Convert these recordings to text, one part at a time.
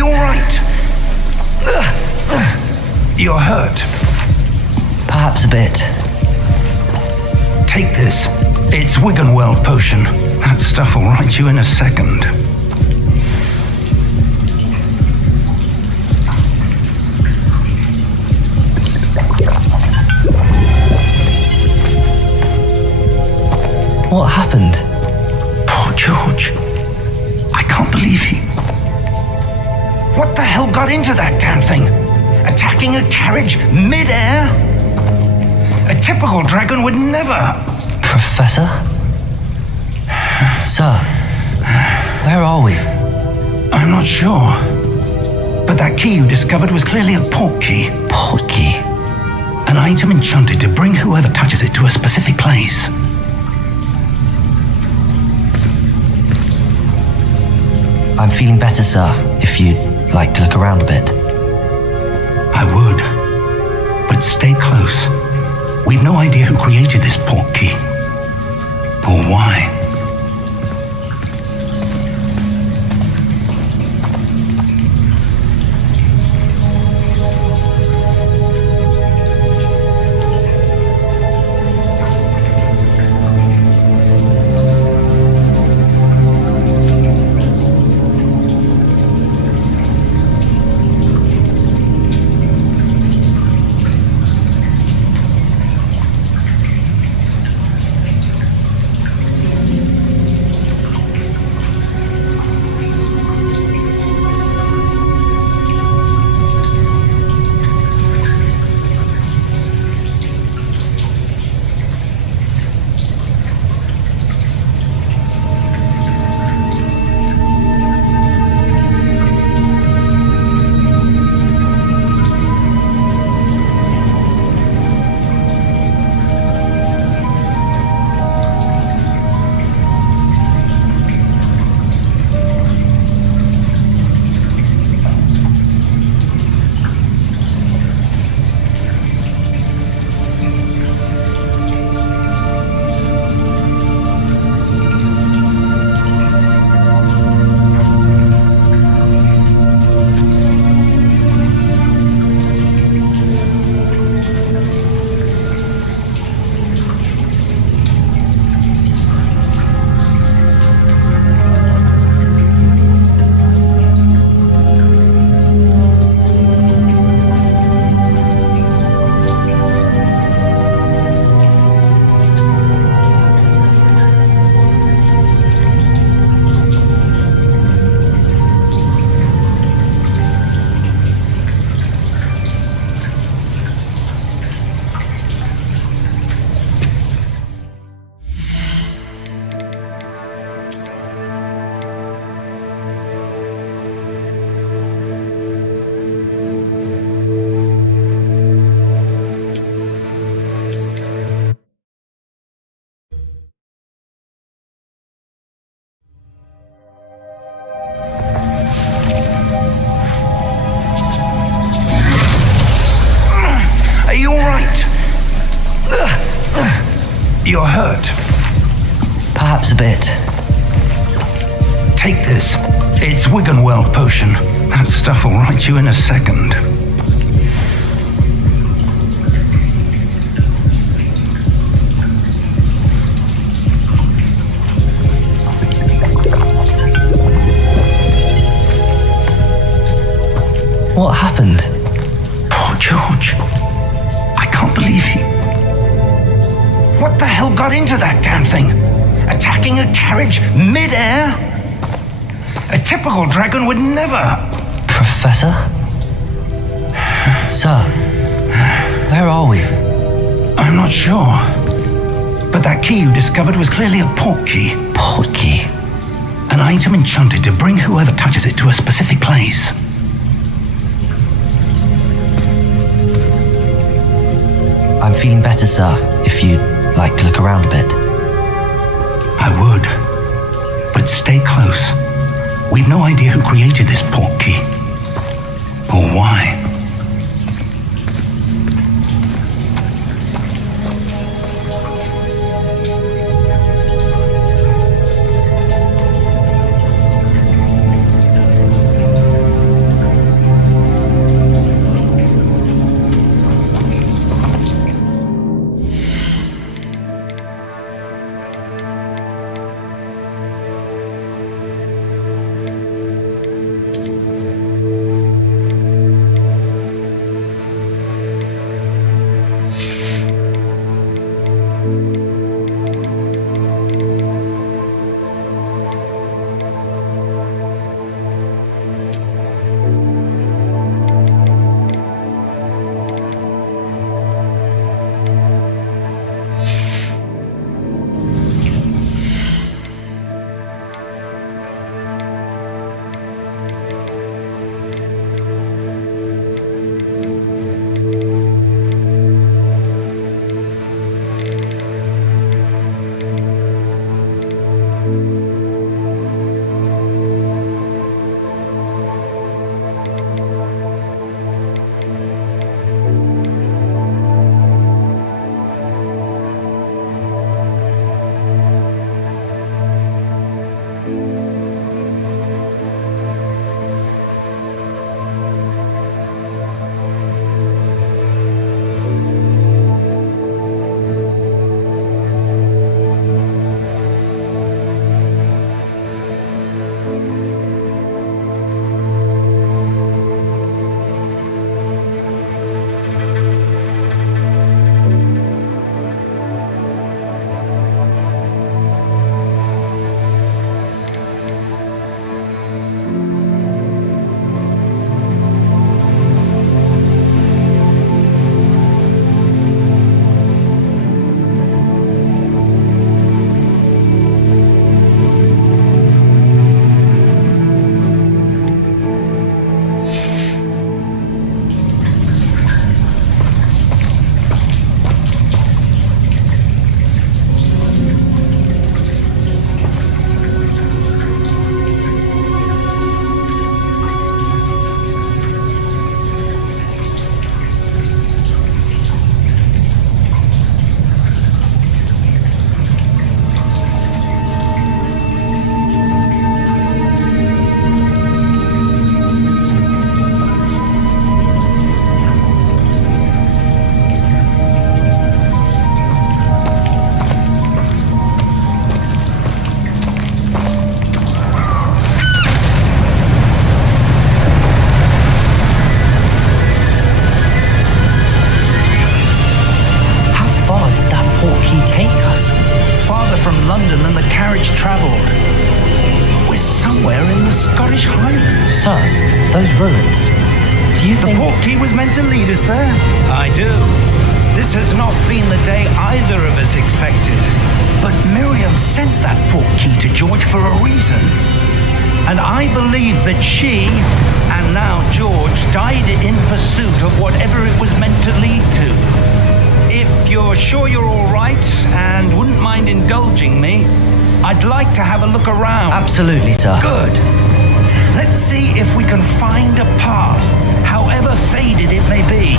you all right? You're hurt. Perhaps a bit. Take this. It's Wiggenweld potion. That stuff will right you in a second. What happened? Poor George. I can't believe he... What the hell got into that damn thing? Attacking a carriage mid-air? A typical dragon would never... Professor? Sir, where are we? I'm not sure. But that key you discovered was clearly a port key. Port key? An item enchanted to bring whoever touches it to a specific place. I'm feeling better, sir, if you'd like to look around a bit. I would. But stay close. We've no idea who created this port key. Or why. You're hurt. Perhaps a bit. Take this. It's Wiggenweld potion. That stuff will right you in a second. What happened? Poor George. I can't believe he... What the hell got into that damn thing? Attacking a carriage mid-air? A typical dragon would never... Professor? Sir, where are we? I'm not sure. But that key you discovered was clearly a port key. Port key? An item enchanted to bring whoever touches it to a specific place. I'm feeling better, sir, if you'd like to look around a bit. I would. But stay close. We've no idea who created this port key. Or why. Those ruins. Do you The think... portkey was meant to lead us there? I do. This has not been the day either of us expected. But Miriam sent that portkey to George for a reason. And I believe that she, and now George, died in pursuit of whatever it was meant to lead to. If you're sure you're all right and wouldn't mind indulging me, I'd like to have a look around. Absolutely, sir. Good. Let's see if we can find a path, however faded it may be.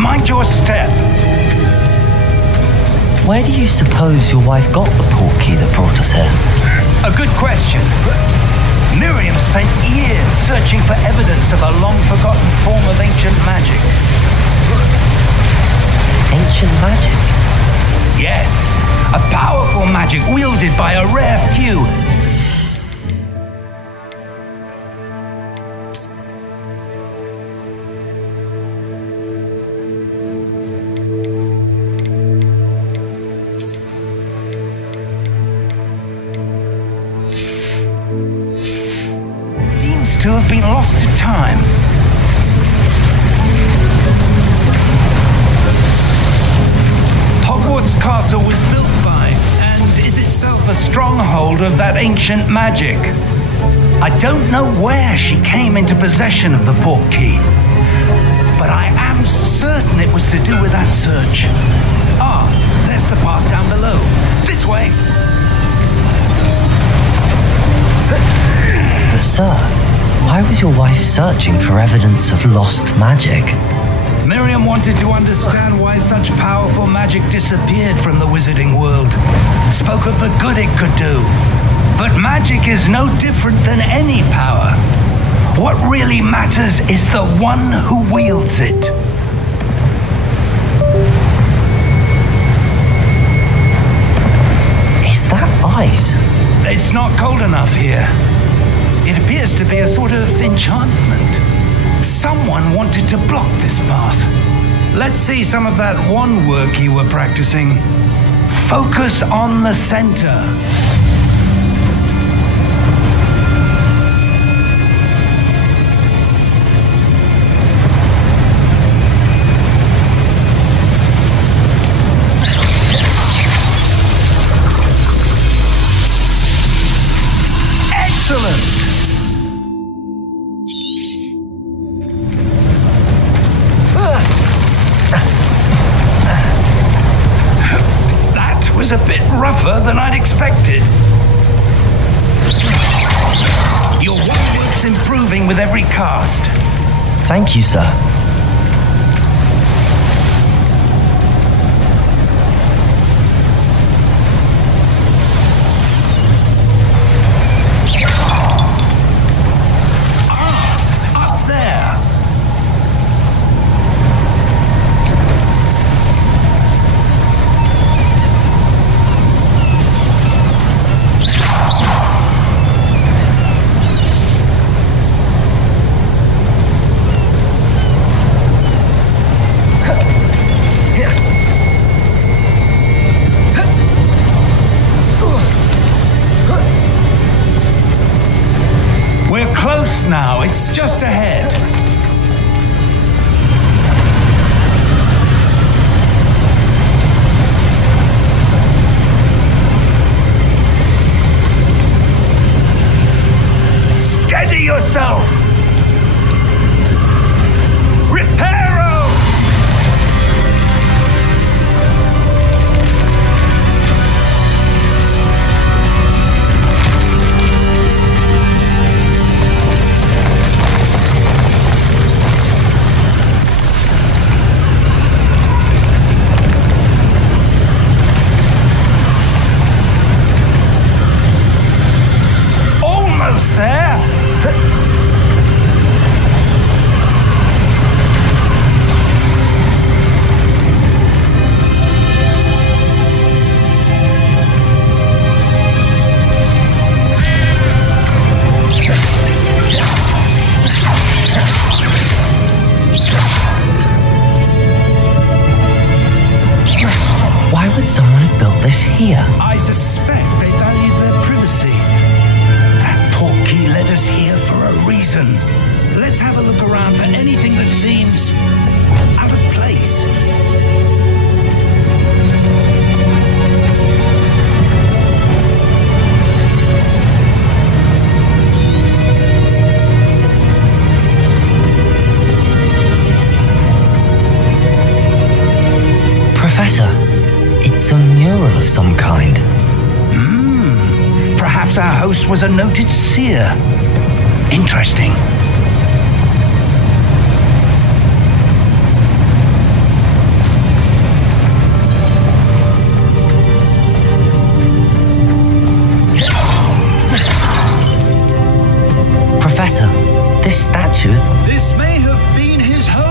Mind your step. Where do you suppose your wife got the portkey that brought us here? A good question. Miriam spent years searching for evidence of a long-forgotten form of ancient magic. Ancient magic? Yes, a powerful magic wielded by a rare few. Seems to have been lost to time. Hogwarts Castle was built by, and is itself a stronghold of that ancient magic. I don't know where she came into possession of the portkey, but I am certain it was to do with that search. Ah, there's the path down below. This way. But sir, why was your wife searching for evidence of lost magic? Miriam wanted to understand why such powerful magic disappeared from the wizarding world. Spoke of the good it could do. But magic is no different than any power. What really matters is the one who wields it. Is that ice? It's not cold enough here. It appears to be a sort of enchantment. Someone wanted to block this path. Let's see some of that wand work you were practicing. Focus on the center. Excellent! That was a bit rougher than I'd expected. Your wandwork's improving with every cast. Thank you, sir. Up there. We're close now. It's just ahead. Steady yourself! Reparo! this here? I suspect they valued their privacy. That portkey led us here for a reason. Let's have a look around for anything that seems out of place. Professor, it's a mural of some kind. Perhaps our host was a noted seer. Interesting. Professor, this statue... This may have been his home.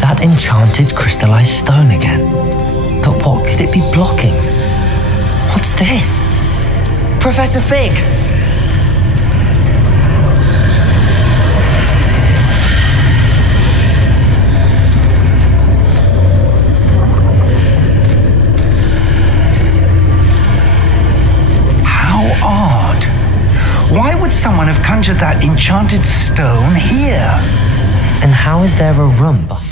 That enchanted crystallized stone again. But what could it be blocking? What's this? Professor Fig! How odd. Why would someone have conjured that enchanted stone here? And how is there a room behind?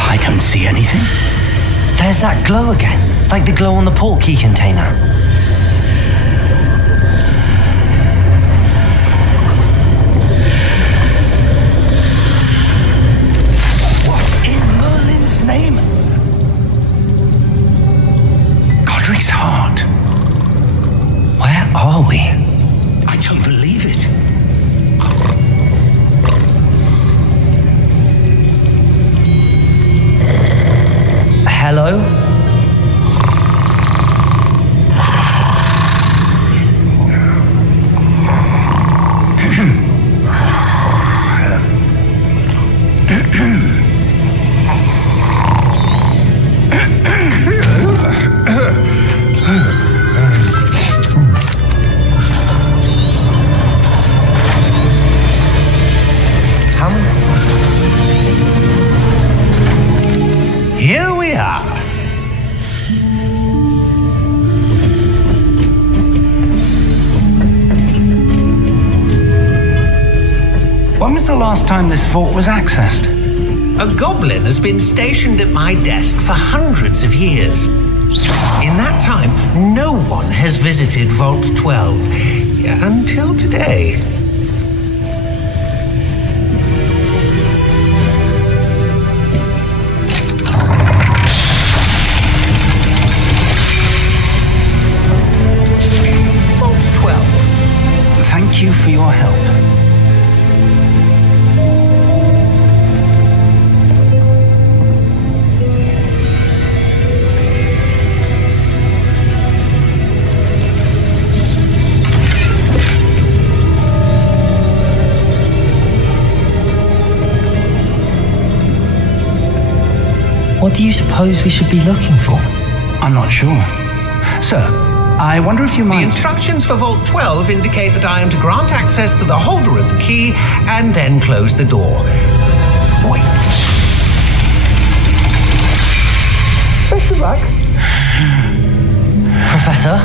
I don't see anything. There's that glow again, like the glow on the portkey container. What in Merlin's name? Godric's heart. Where are we? I don't believe it. Hello? How many? Here we are. When was the last time this vault was accessed? A goblin has been stationed at my desk for hundreds of years. In that time, no one has visited Vault 12 until today. Vault 12. Thank you for your help. What do you suppose we should be looking for? I'm not sure. Sir, I wonder if you The might... instructions for Vault 12 indicate that I am to grant access to the holder of the key and then close the door. Wait. Best of luck. Professor?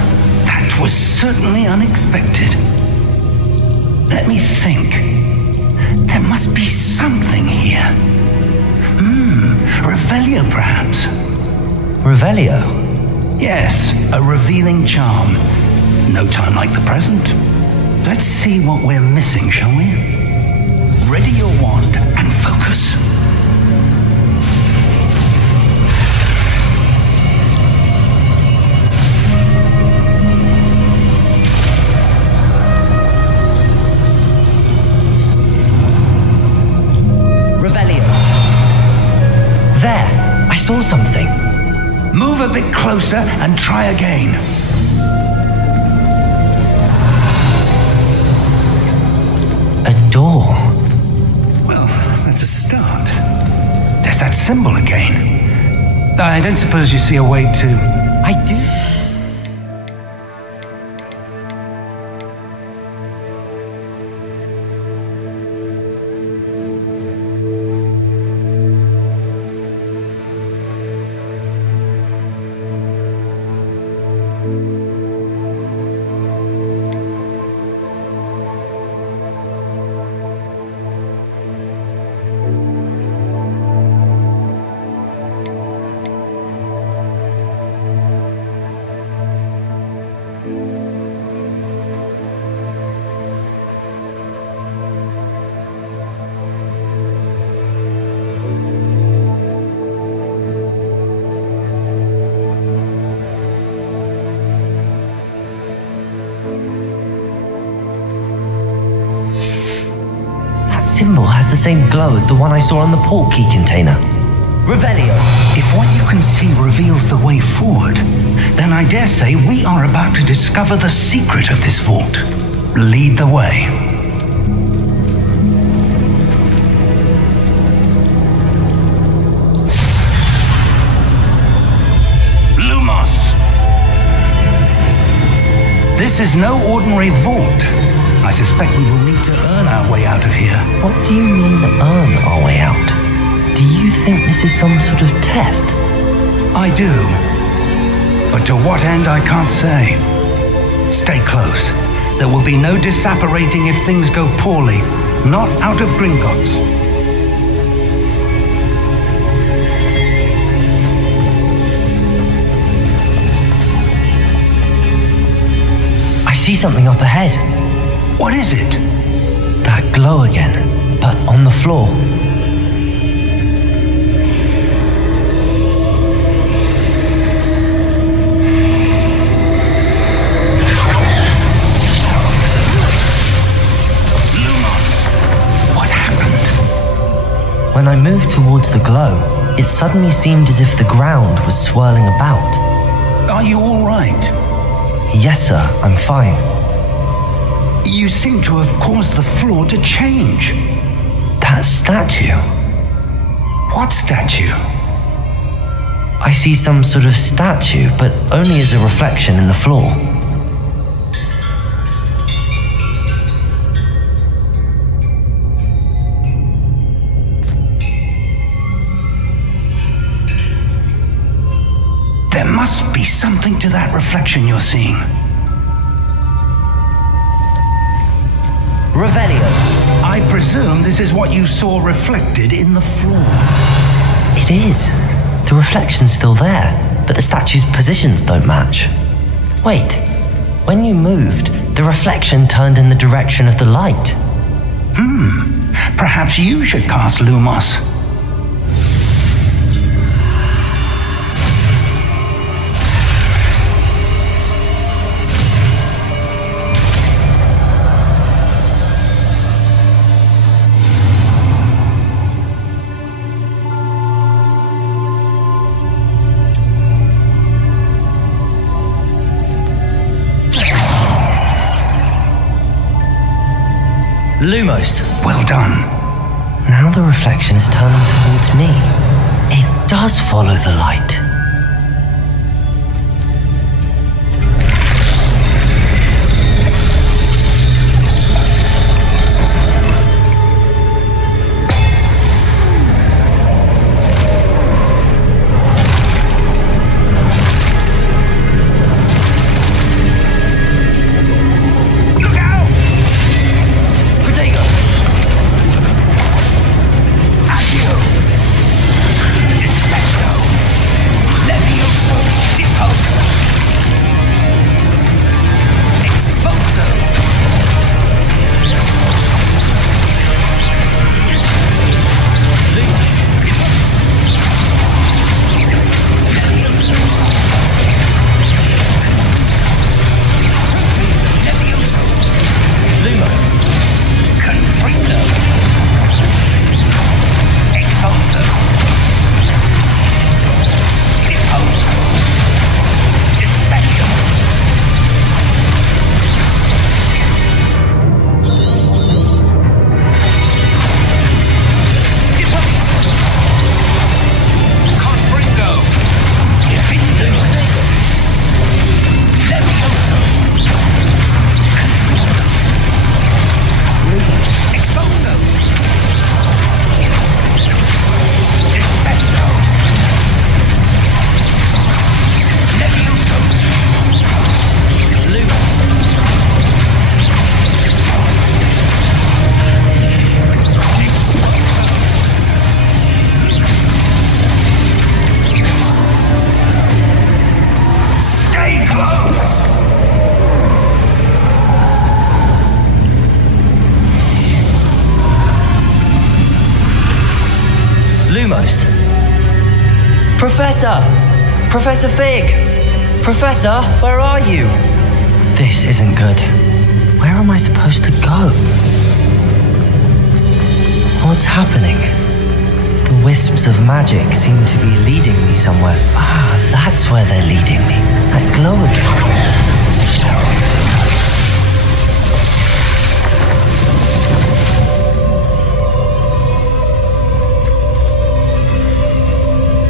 That was certainly unexpected. Let me think. There must be something here. Revelio, perhaps. Revelio? Yes, a revealing charm. No time like the present. Let's see what we're missing, shall we? Ready your wand and focus. Revelio. There, I saw something. Move a bit closer and try again. A door. Well, that's a start. There's that symbol again. I don't suppose you see a way to... I do. Symbol has the same glow as the one I saw on the port key container. Revelio. If what you can see reveals the way forward, then I dare say we are about to discover the secret of this vault. Lead the way. Lumos. This is no ordinary vault. I suspect we will need to earn our way out of here. What do you mean, earn our way out? Do you think this is some sort of test? I do. But to what end, I can't say. Stay close. There will be no disapparating if things go poorly. Not out of Gringotts. I see something up ahead. What is it? That glow again, but on the floor. Lumos! What happened? When I moved towards the glow, it suddenly seemed as if the ground was swirling about. Are you all right? Yes, sir, I'm fine. You seem to have caused the floor to change. That statue. What statue? I see some sort of statue, but only as a reflection in the floor. There must be something to that reflection you're seeing. Revelio. I presume this is what you saw reflected in the floor. It is. The reflection's still there, but the statue's positions don't match. Wait. When you moved, the reflection turned in the direction of the light. Perhaps you should cast Lumos. Lumos. Well done. Now the reflection is turning towards me. It does follow the light. Professor Fig! Professor, where are you? This isn't good. Where am I supposed to go? What's happening? The wisps of magic seem to be leading me somewhere. Ah, that's where they're leading me. That glow again.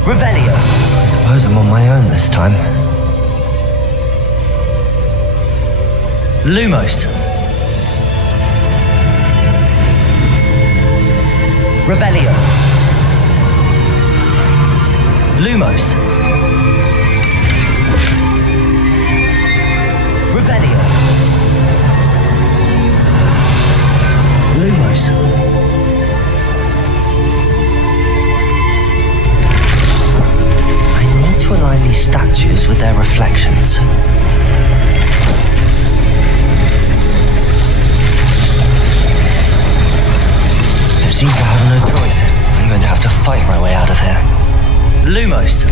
Revelio. I suppose I'm on my own this time. Lumos. Revelio. Lumos. Revelio. Lumos. To align these statues with their reflections. It seems I have no choice. I'm going to have to fight my way out of here. Lumos.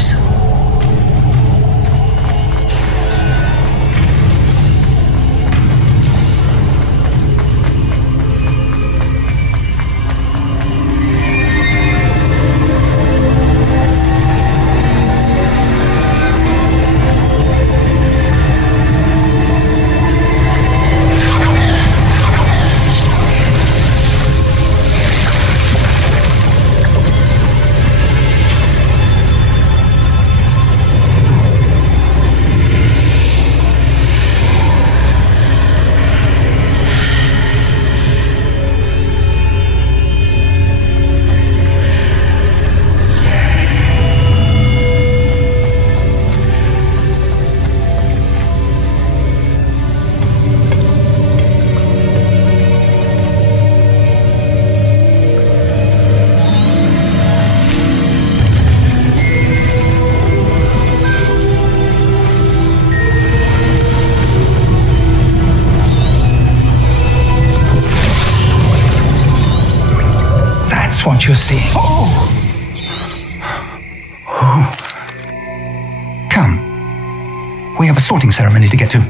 moves. What you're seeing. Come. We have a sorting ceremony to get to.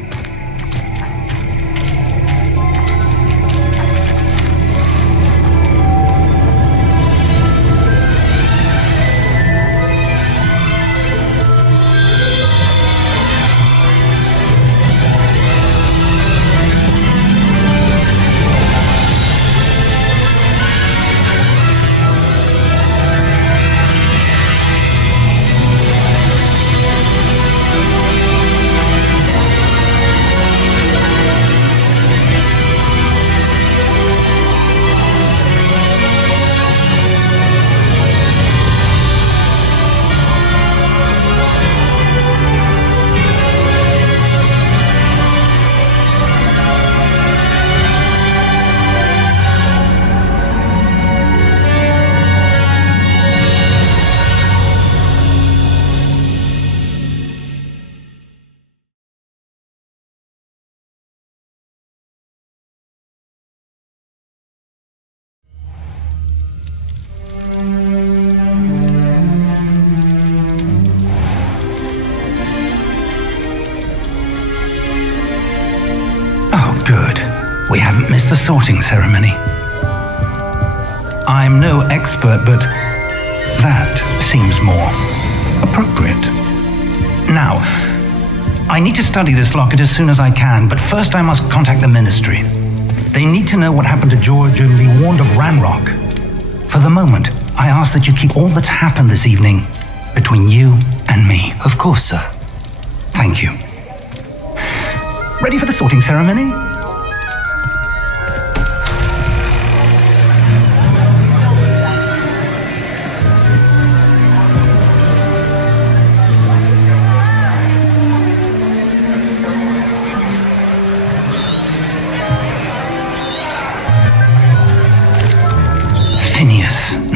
We haven't missed the sorting ceremony. I'm no expert, but that seems more appropriate. Now, I need to study this locket as soon as I can, but first I must contact the Ministry. They need to know what happened to George and be warned of Ranrock. For the moment, I ask that you keep all that's happened this evening between you and me. Of course, sir. Thank you. Ready for the sorting ceremony?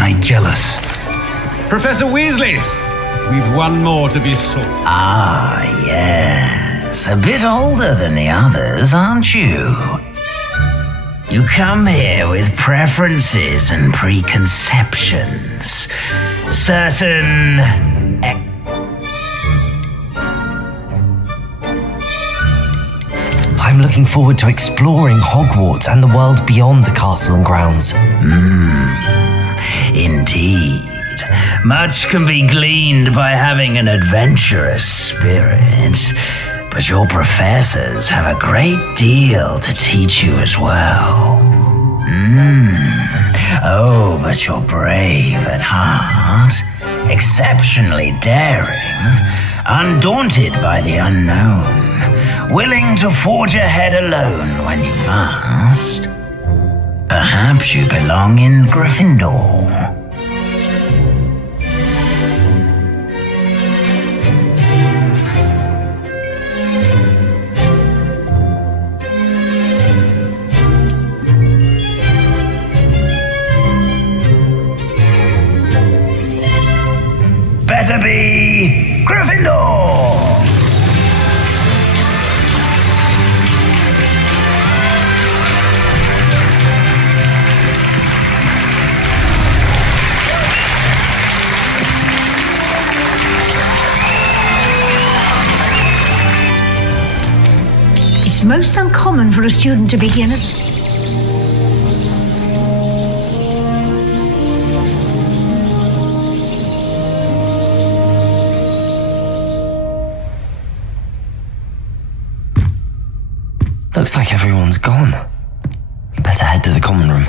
Nigellus. Professor Weasley, we've one more to be sought. Ah, yes. A bit older than the others, aren't you? You come here with preferences and preconceptions. Certain... I'm looking forward to exploring Hogwarts and the world beyond the castle and grounds. Indeed. Much can be gleaned by having an adventurous spirit, but your professors have a great deal to teach you as well. Oh, but you're brave at heart, exceptionally daring, undaunted by the unknown, willing to forge ahead alone when you must. Perhaps you belong in Gryffindor. Better be Gryffindor! most uncommon for a student to begin at. Looks like everyone's gone. Better head to the common room.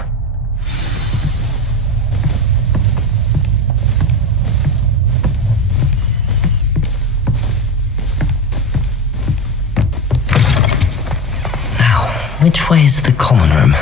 Now, which way is the common room?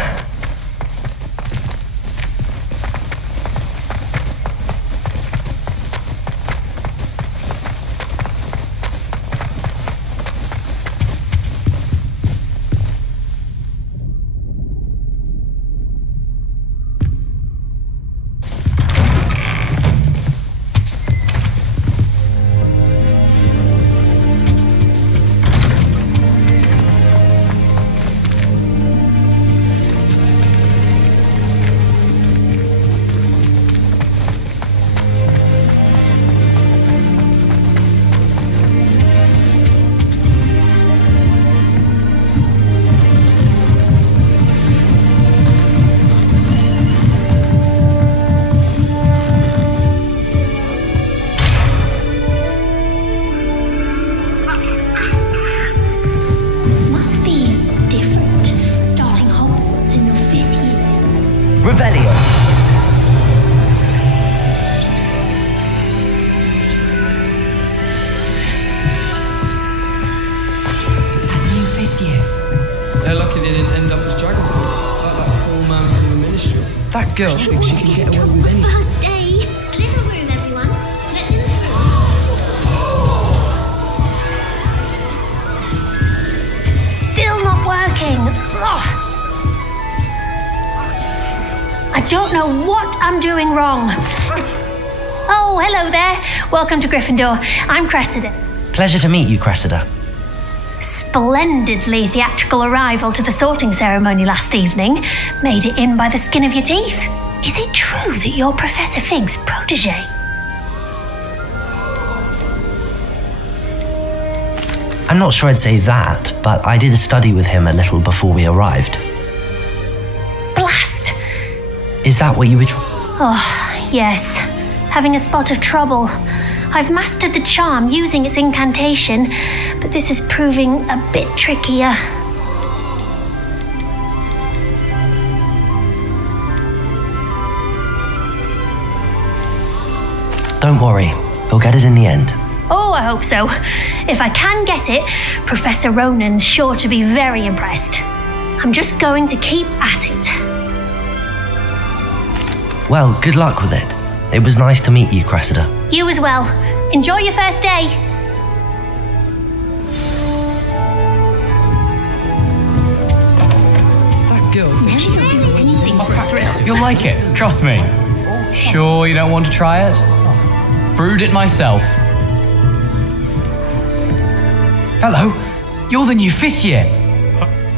Revelio. That new fifth year. They're lucky they didn't end up as dragon fruit, like that poor man from the ministry. That girl thinks she can get away with anything. First day. A little room, everyone. Let them through. Still not working. Ugh. I don't know what I'm doing wrong. Oh, hello there. Welcome to Gryffindor. I'm Cressida. Pleasure to meet you, Cressida. Splendidly theatrical arrival to the sorting ceremony last evening. Made it in by the skin of your teeth. Is it true that you're Professor Fig's protege? I'm not sure I'd say that, but I did a study with him a little before we arrived. Blast! Is that what you were... Oh, yes. Having a spot of trouble. I've mastered the charm using its incantation, but this is proving a bit trickier. Don't worry, we'll get it in the end. Oh, I hope so. If I can get it, Professor Ronan's sure to be very impressed. I'm just going to keep at it. Well, good luck with it. It was nice to meet you, Cressida. You as well. Enjoy your first day. That girl thinks she can do anything for a thrill. You'll like it, trust me. Sure you don't want to try it? Brewed it myself. Hello, you're the new fifth year.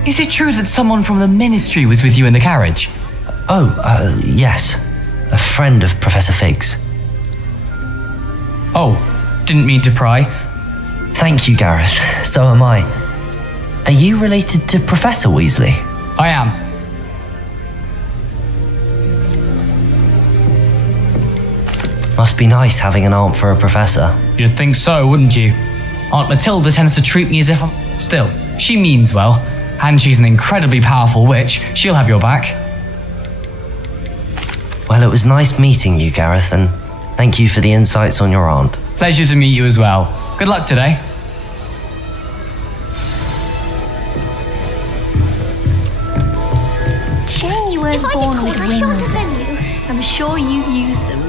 Is it true that someone from the ministry was with you in the carriage? Oh, yes. A friend of Professor Fig's. Oh, didn't mean to pry. Thank you, Gareth. So am I. Are you related to Professor Weasley? I am. Must be nice having an aunt for a professor. You'd think so, wouldn't you? Aunt Matilda tends to treat me as if I'm... Still, she means well, and she's an incredibly powerful witch. She'll have your back. Well, it was nice meeting you, Gareth, and thank you for the insights on your aunt. Pleasure to meet you as well. Good luck today. Shame you weren't born with wings. I'm sure you'd use them.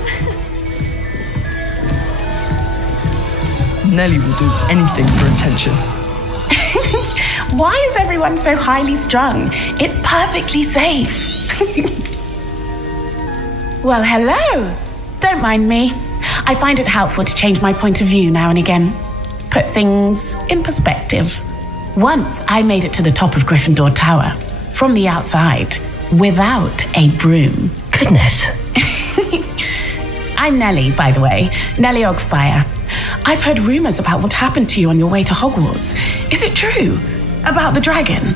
Nellie will do anything for attention. Why is everyone so highly strung? It's perfectly safe. Well, hello. Don't mind me. I find it helpful to change my point of view now and again. Put things in perspective. Once I made it to the top of Gryffindor Tower, from the outside, without a broom. Goodness. I'm Nellie, by the way. Nellie Ogspire. I've heard rumors about what happened to you on your way to Hogwarts. Is it true? about the dragon?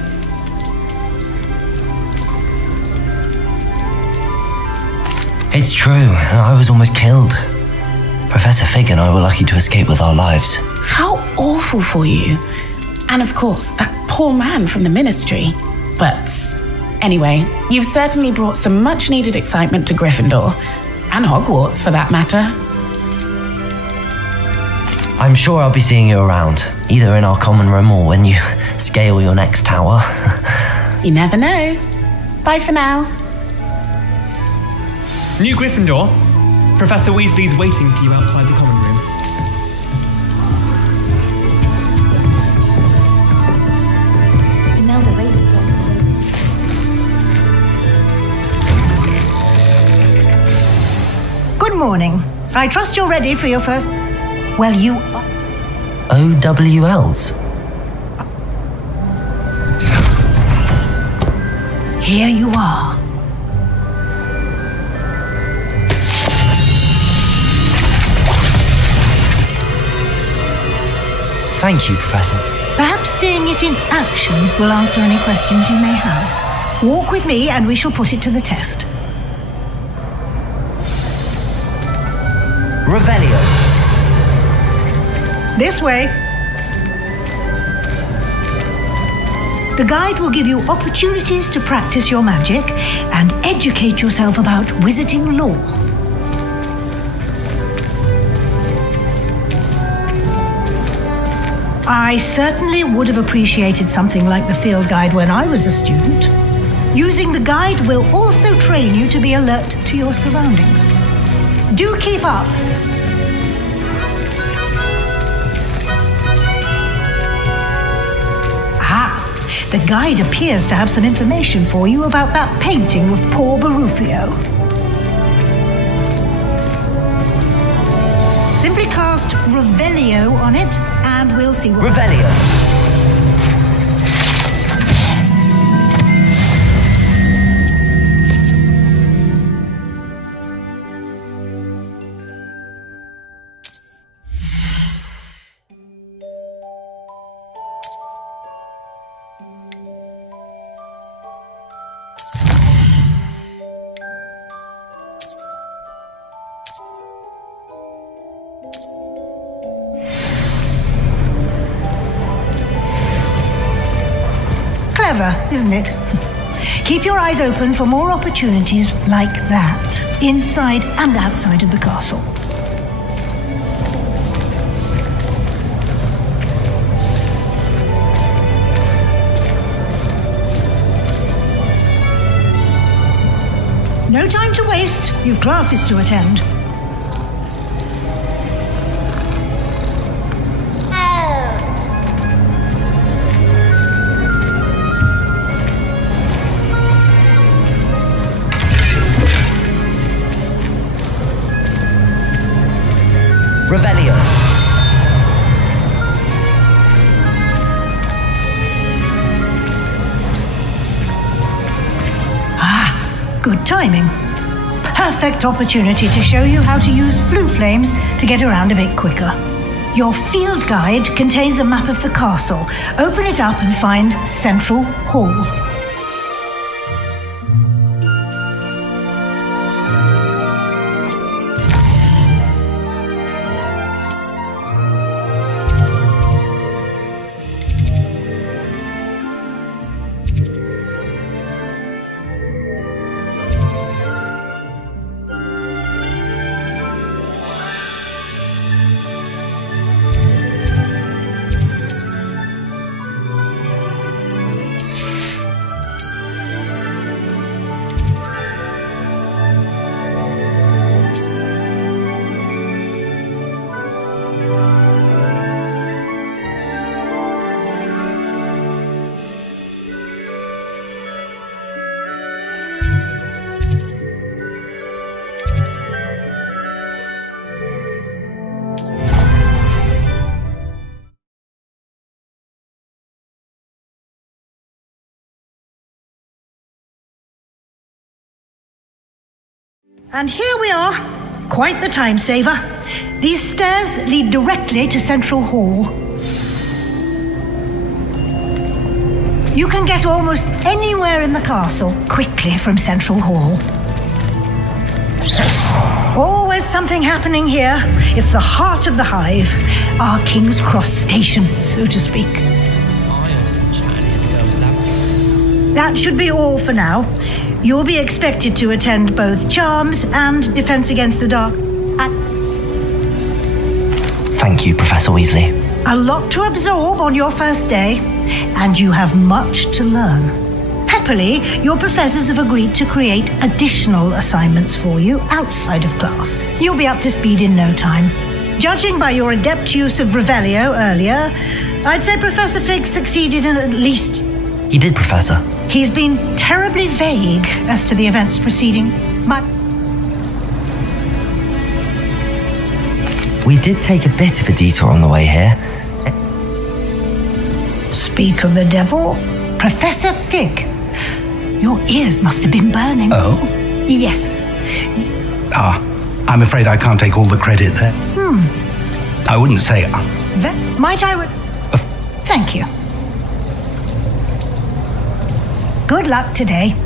It's true, I was almost killed. Professor Fig and I were lucky to escape with our lives. How awful for you. And of course, that poor man from the ministry. But anyway, you've certainly brought some much-needed excitement to Gryffindor. And Hogwarts, for that matter. I'm sure I'll be seeing you around, either in our common room or when you scale your next tower. You never know. Bye for now. New Gryffindor, Professor Weasley's waiting for you outside the common room. Good morning. I trust you're ready for your first... Well, you are... OWLs? Here you are. Thank you, Professor. Perhaps seeing it in action will answer any questions you may have. Walk with me and we shall put it to the test. Revelio. This way. The guide will give you opportunities to practice your magic and educate yourself about wizarding lore. I certainly would have appreciated something like the field guide when I was a student. Using the guide will also train you to be alert to your surroundings. Do keep up. The guide appears to have some information for you about that painting of poor Barufio. Simply cast Revelio on it, and we'll see what... Revelio. Clever, isn't it? Keep your eyes open for more opportunities like that, inside and outside of the castle. No time to waste. You've classes to attend. Revelio. Good timing. Perfect opportunity to show you how to use flue flames to get around a bit quicker. Your field guide contains a map of the castle. Open it up and find Central Hall. And here we are. Quite the time saver. These stairs lead directly to Central Hall. You can get almost anywhere in the castle quickly from Central Hall. Always something happening here. It's the heart of the hive, our King's Cross station, so to speak. That should be all for now. You'll be expected to attend both Charms and Defense Against the Dark. Thank you, Professor Weasley. A lot to absorb on your first day, and you have much to learn. Happily, your professors have agreed to create additional assignments for you outside of class. You'll be up to speed in no time. Judging by your adept use of Revelio earlier, I'd say Professor Fig succeeded in at least... He did, Professor. He's been terribly vague as to the events preceding, but... We did take a bit of a detour on the way here. Speak of the devil, Professor Fig. Your ears must have been burning. Oh? Yes. I'm afraid I can't take all the credit there. I wouldn't say... Might I... Thank you. Good luck today.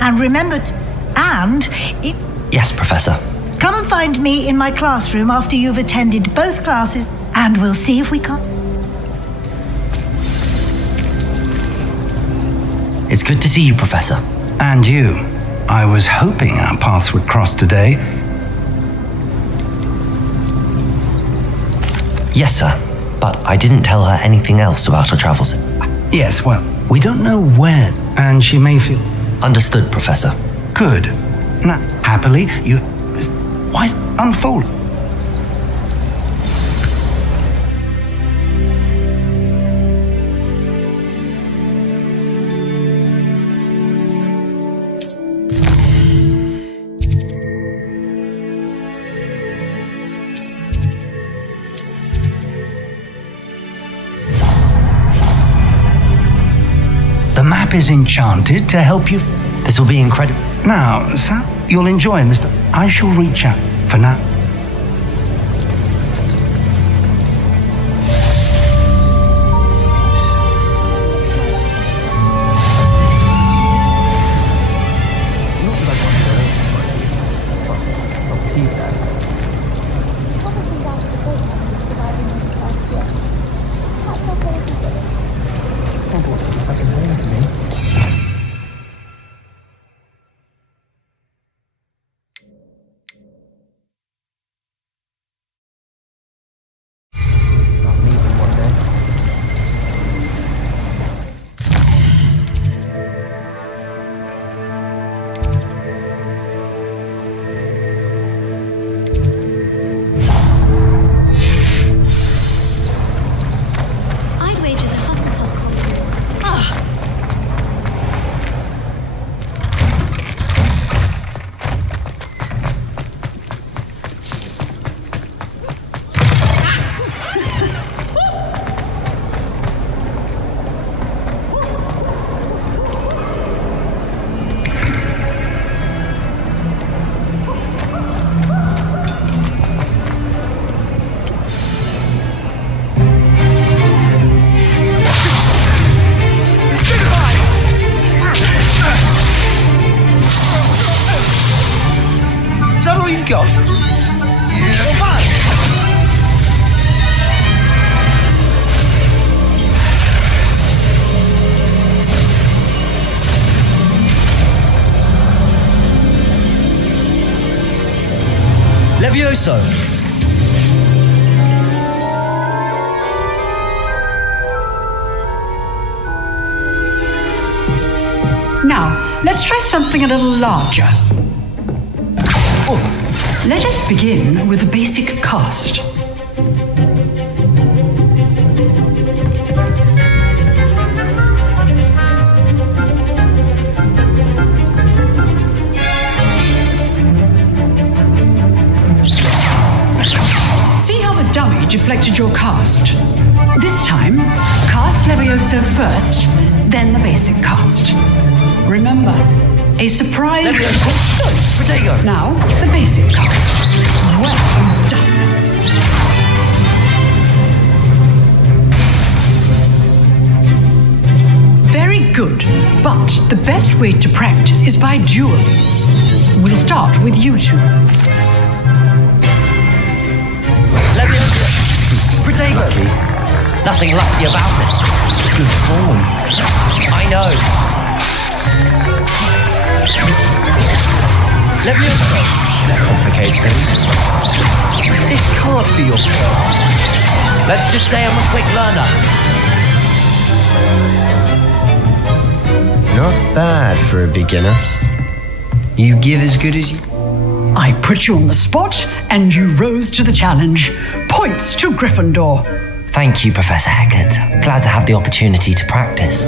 And remember Yes, Professor. Come and find me in my classroom after you've attended both classes, and we'll see if we can't... It's good to see you, Professor. And you. I was hoping our paths would cross today. Yes, sir. But I didn't tell her anything else about her travels. Yes, well, we don't know where, and she may feel... Understood, Professor. Good. Now, happily, you... Why unfold? The map is enchanted to help you. This will be incredible. Now, Sam, you'll enjoy, Mr. I shall reach out for now. got? Levioso! Now, let's try something a little larger. Let us begin with a basic cast. See how the dummy deflected your cast? This time, cast Levioso first, then the basic cast. Remember, a surprise... Potato! Now, the basic cast. Well done. Very good. But the best way to practice is by dueling. We'll start with you two. Protego! Nothing lucky about it. Good form. I know. Levioso! That complicates things. This can't be your fault. Let's just say I'm a quick learner. Not bad for a beginner. You give as good as you... I put you on the spot, and you rose to the challenge. Points to Gryffindor. Thank you, Professor Eckert. Glad to have the opportunity to practice.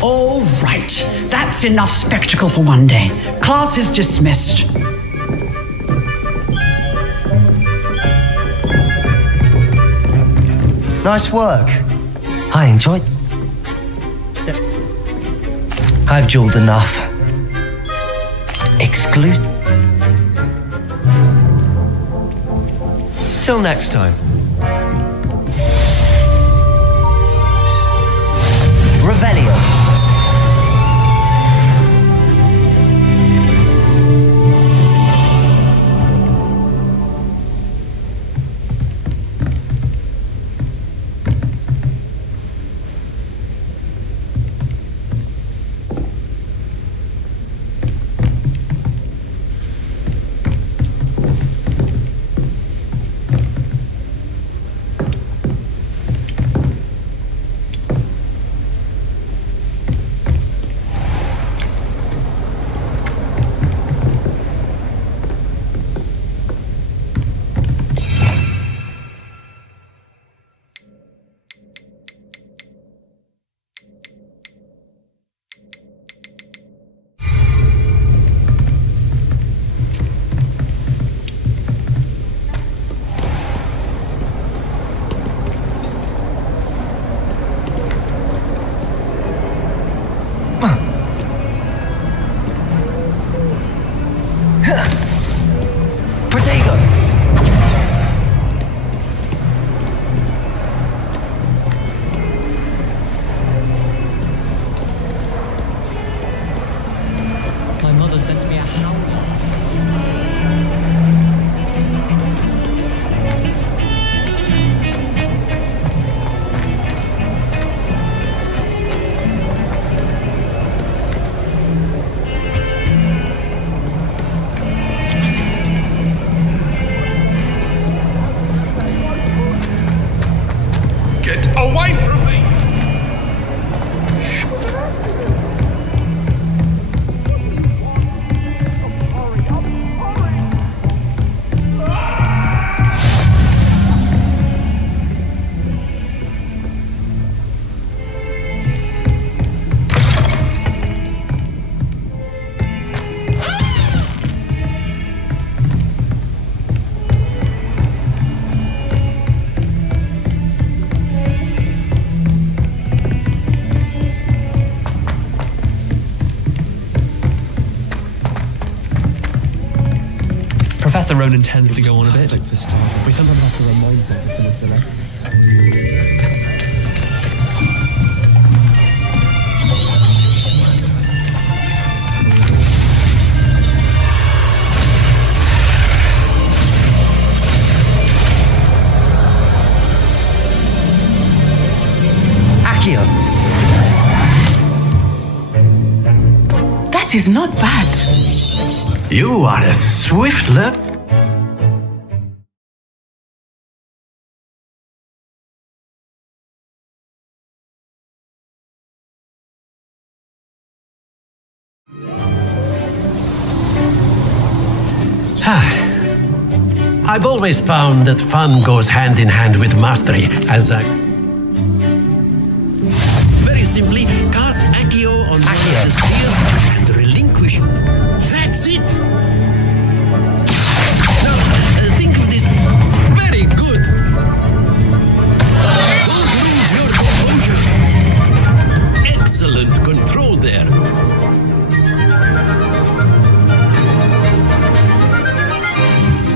All right. That's enough spectacle for one day. Class is dismissed. Nice work. I enjoyed... I've dueled enough. Exclude... Till next time. Revelio. My mother sent me a howling. Get away from me! Professor Ronan tends to go on a bit. We sometimes have to remind them of the direct. Accio! That is not bad. You are a swift learner. I've always found that fun goes hand in hand with mastery, as I... Very simply, cast Accio on one of the spheres and relinquish. That's it! Now, think of this. Very good! Don't lose your composure. Excellent control there.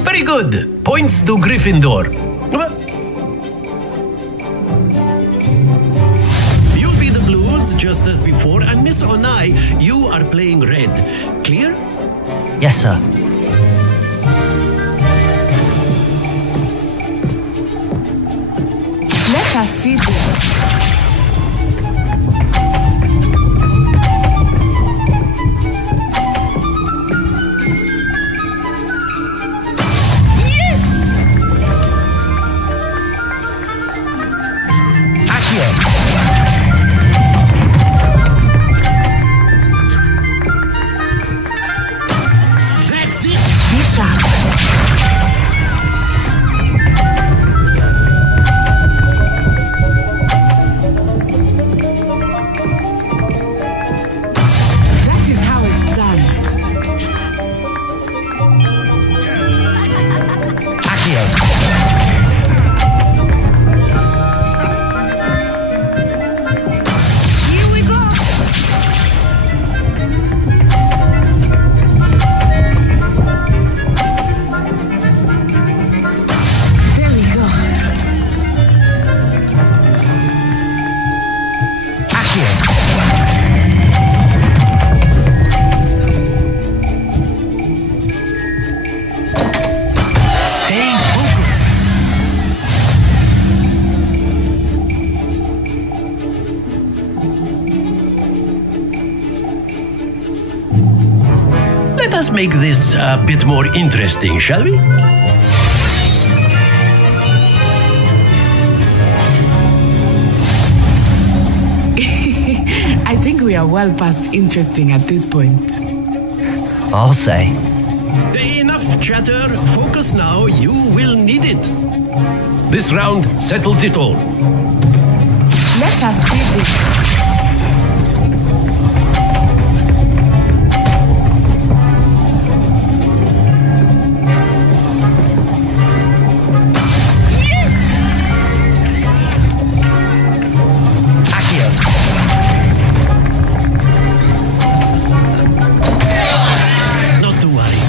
Very good. Points to Gryffindor. just as before, and Miss Onai, you are playing red. Clear? Yes, sir. Let us see this. That's it! Be sharp. That is how it's done. Here we go. There we go. Staying focused. Let us make this a bit more interesting, shall we? I think we are well past interesting at this point. I'll say. Enough chatter. Focus now. You will need it. This round settles it all. Let us see this. Not to worry.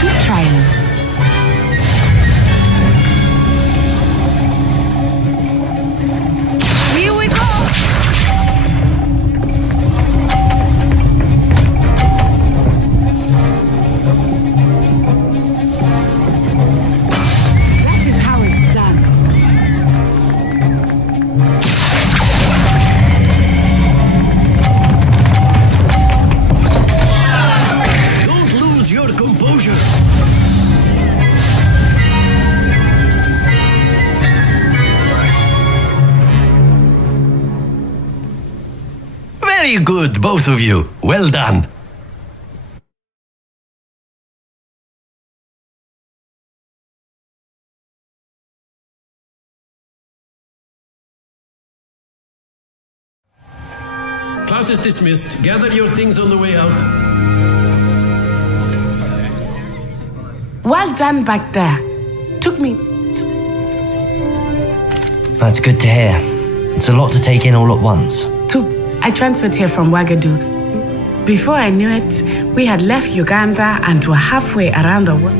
Keep trying. Here we go. That is how it's done. Don't lose your composure. Very good, both of you. Well done. Class is dismissed. Gather your things on the way out. Well done back there. Took me. That's good to hear. It's a lot to take in all at once. I transferred here from Ouagadougou. Before I knew it, we had left Uganda and were halfway around the world.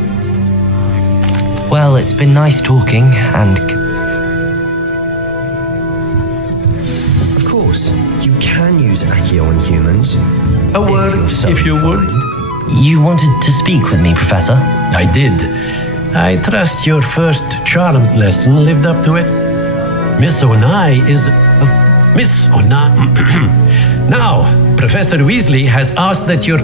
Well, it's been nice talking, and Of course, you can use Accio on humans. A word, if you would. You wanted to speak with me, Professor? I did. I trust your first charms lesson lived up to it. Miss Onai is... Miss Onai... Now, Professor Weasley has asked that your...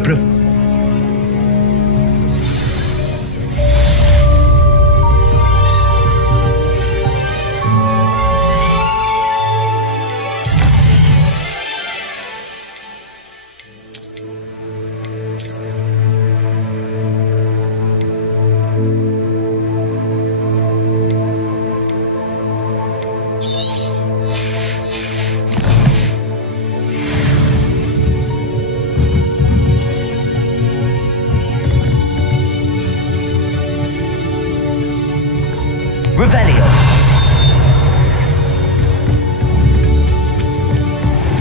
Revelio.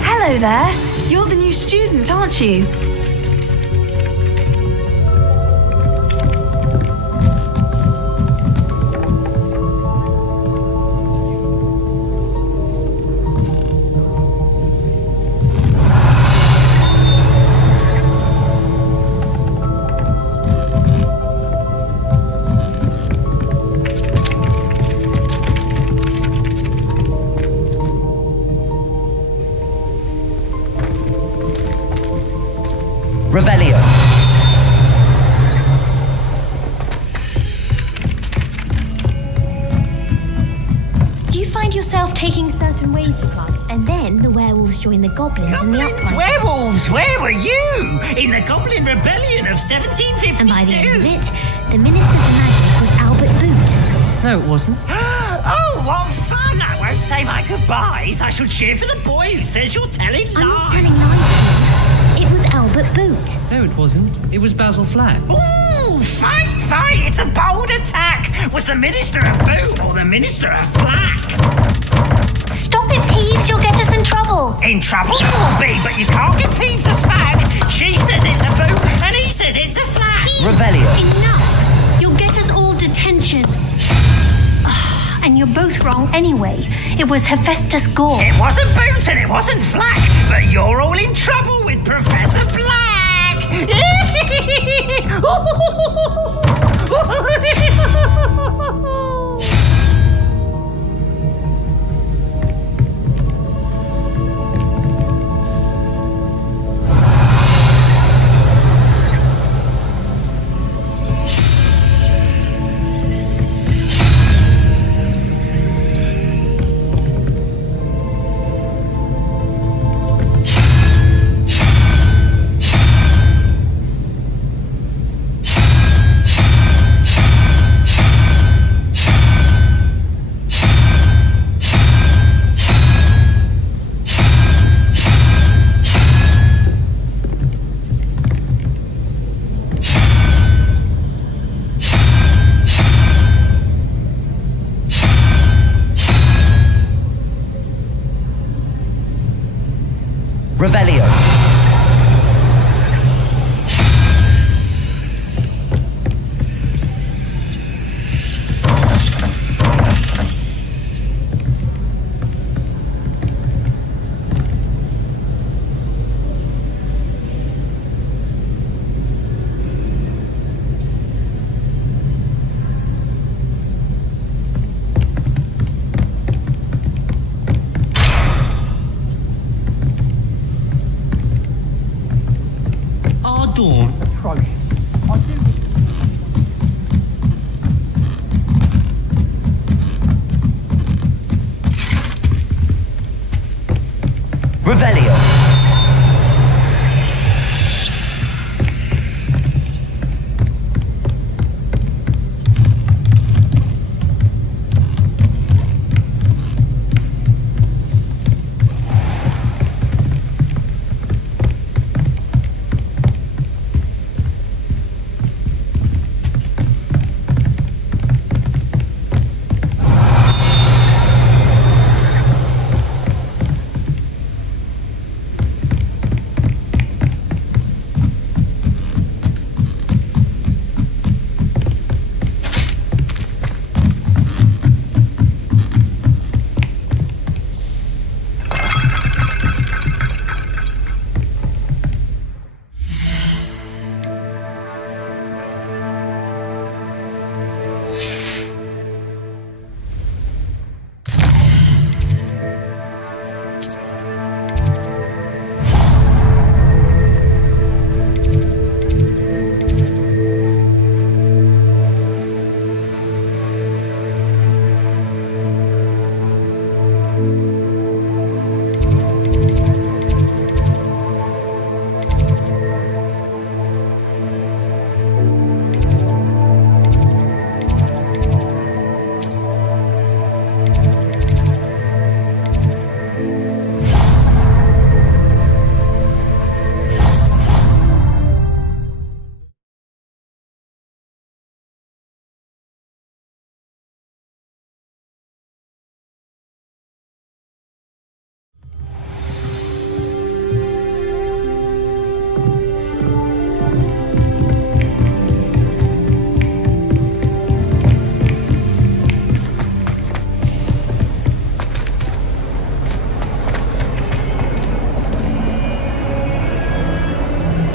Hello there. You're the new student, aren't you? Revelio. Do you find yourself taking certain ways to class, and then the werewolves join the goblins and the uprising? Werewolves, where were you? In the Goblin Rebellion of 1752. And by the end of it, the Minister for Magic was Albert Boot. No, it wasn't. Oh, what fun! I won't say my goodbyes. I shall cheer for the boy who says you're telling lies. I'm not telling lies, Thieves. It was Albert Boot. No, it wasn't. It was Basil Flack. Ooh, fight! It's a bold attack. Was the Minister a boot or the Minister a flack? Stop it, Peeves. You'll get us in trouble. In trouble you will be, but you can't give Peeves a smack. She says it's a boot and he says it's a flack. Revelio. Enough. You'll get us all detention. And you're both wrong anyway. It was Hephaestus Gore. It wasn't boot and it wasn't flack, but you're all in trouble with Professor Black. Revelio. Dawn. Revelio.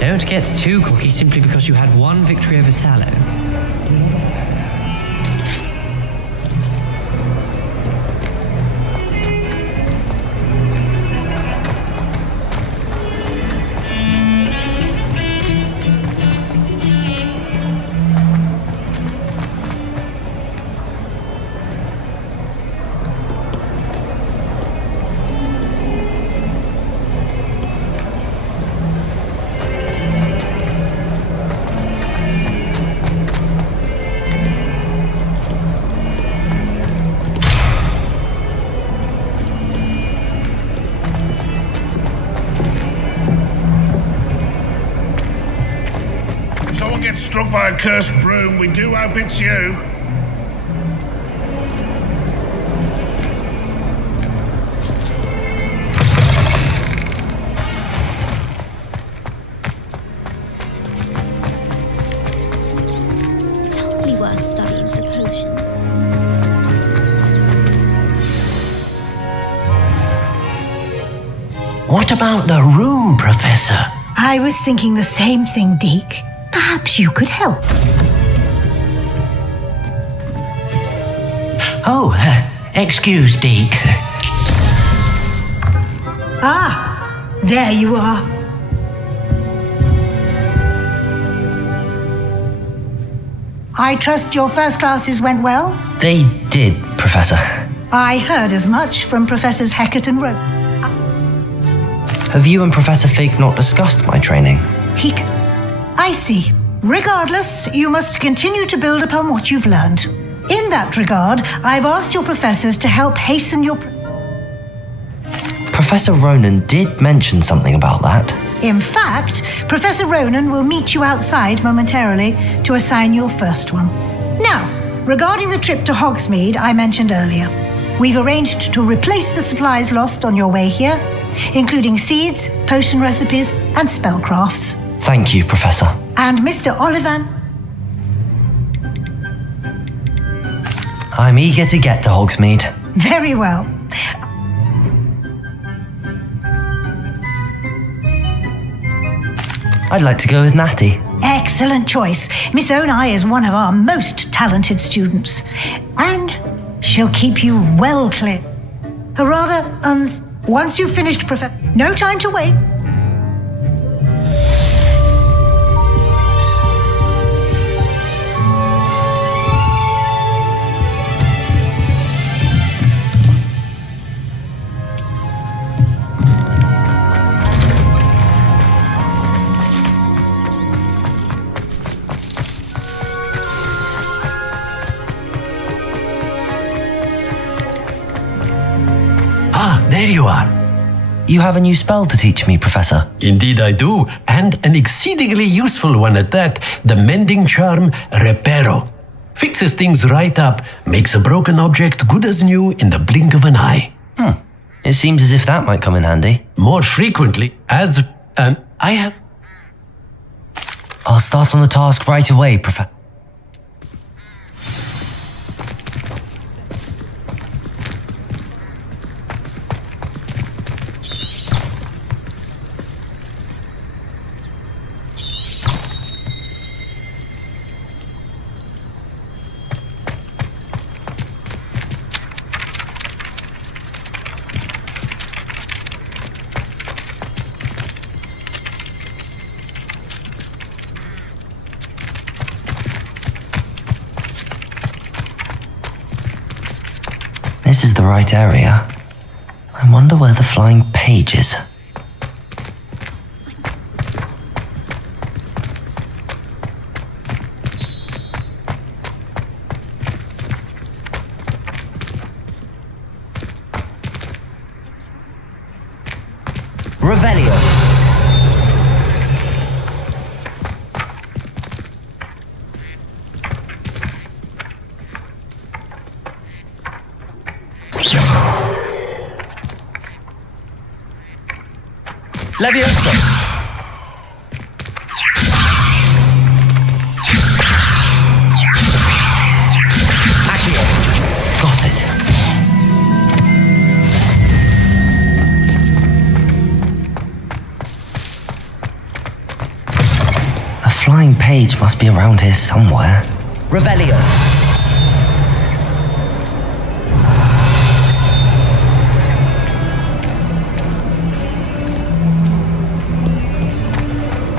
Don't get too cocky simply because you had one victory over Sallow. Struck by a cursed broom, we do hope it's you. It's hardly worth studying for potions. What about the room, Professor? I was thinking the same thing, Deke. Perhaps you could help. Oh, excuse, Deke. Ah, there you are. I trust your first classes went well? They did, Professor. I heard as much from Professors Hecat and Rowe. Have you and Professor Fig not discussed my training? I see. Regardless, you must continue to build upon what you've learned. In that regard, I've asked your professors to help hasten your... Professor Ronan did mention something about that. In fact, Professor Ronan will meet you outside momentarily to assign your first one. Now, regarding the trip to Hogsmeade I mentioned earlier, we've arranged to replace the supplies lost on your way here, including seeds, potion recipes, and spellcrafts. Thank you, Professor. And Mr. Olivan? I'm eager to get to Hogsmeade. Very well. I'd like to go with Natty. Excellent choice. Miss Onai is one of our most talented students. And she'll keep you well clear. Once you've finished, no time to wait. There you are. You have a new spell to teach me, Professor. Indeed I do, and an exceedingly useful one at that. The mending charm Reparo. Fixes things right up, makes a broken object good as new in the blink of an eye. It seems as if that might come in handy. More frequently, as I have... I'll start on the task right away, Professor. This is the right area. I wonder where the flying page is. Revelio. Leviosa. Accio. Got it. flying page must be around here somewhere. Revelio.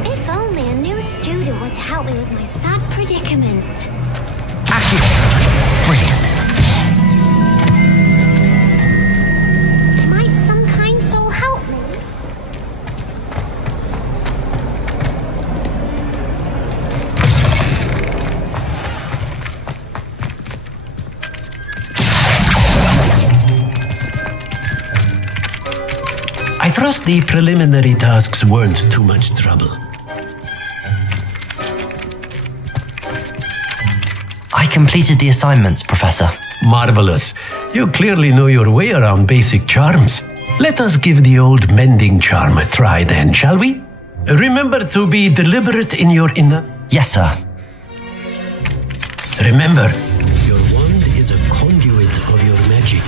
If only a new student were to help me with my sad predicament. Brilliant. Might some kind soul help me? I trust the preliminary tasks weren't too much trouble. I completed the assignments, Professor. Marvelous. You clearly know your way around basic charms. Let us give the old mending charm a try then, shall we? Remember to be deliberate in your Yes, sir. Remember, your wand is a conduit of your magic.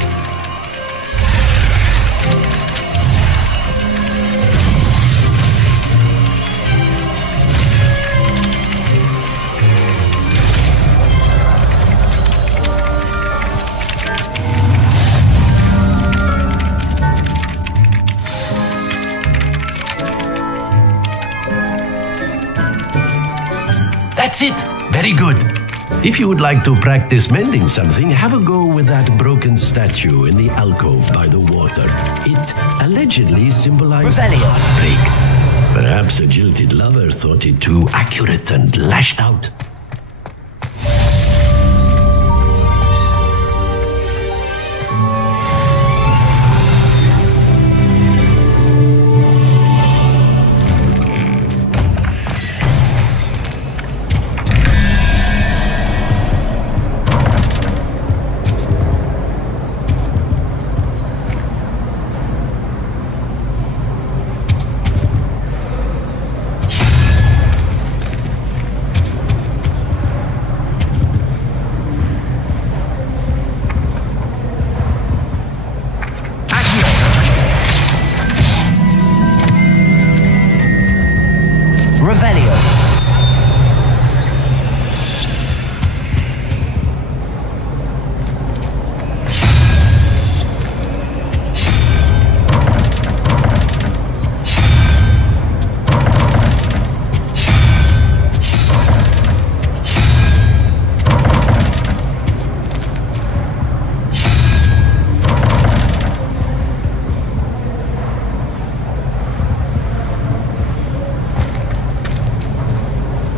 That's it. Very good. If you would like to practice mending something, have a go with that broken statue in the alcove by the water. It allegedly symbolized heartbreak. Perhaps a jilted lover thought it too accurate and lashed out.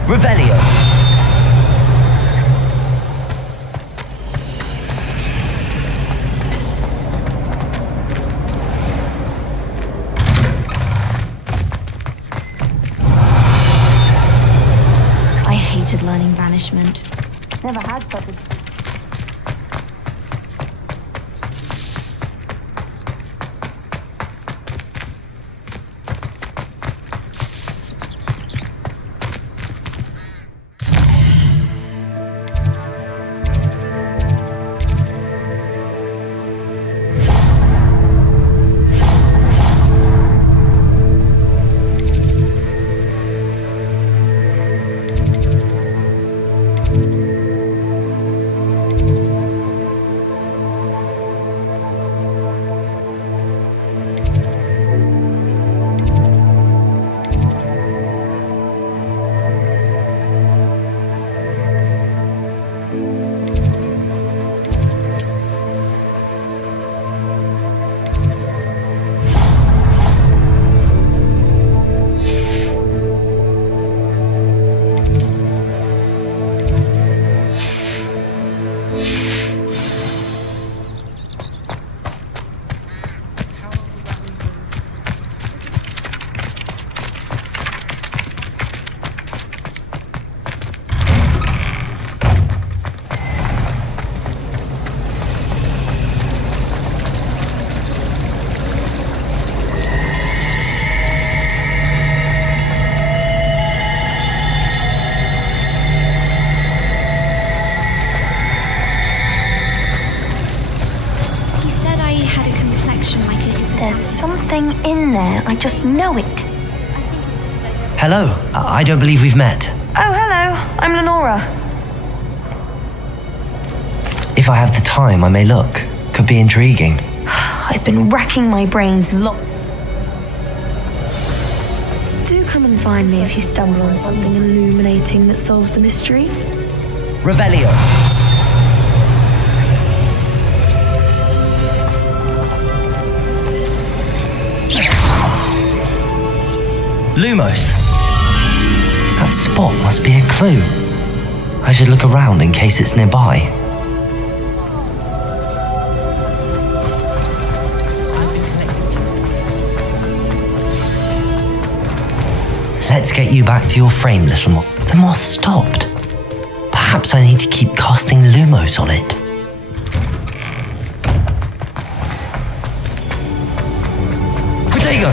Revelio. I hated learning banishment. Never had such a... There's something in there. I just know it. Hello. I don't believe we've met. I'm Lenora. If I have the time, I may look. Could be intriguing. I've been racking my brains Do come and find me if you stumble on something illuminating that solves the mystery. Revelio. Lumos. That spot must be a clue. I should look around in case it's nearby. Let's get you back to your frame, little moth. The moth stopped. Perhaps I need to keep casting Lumos on it. Protego!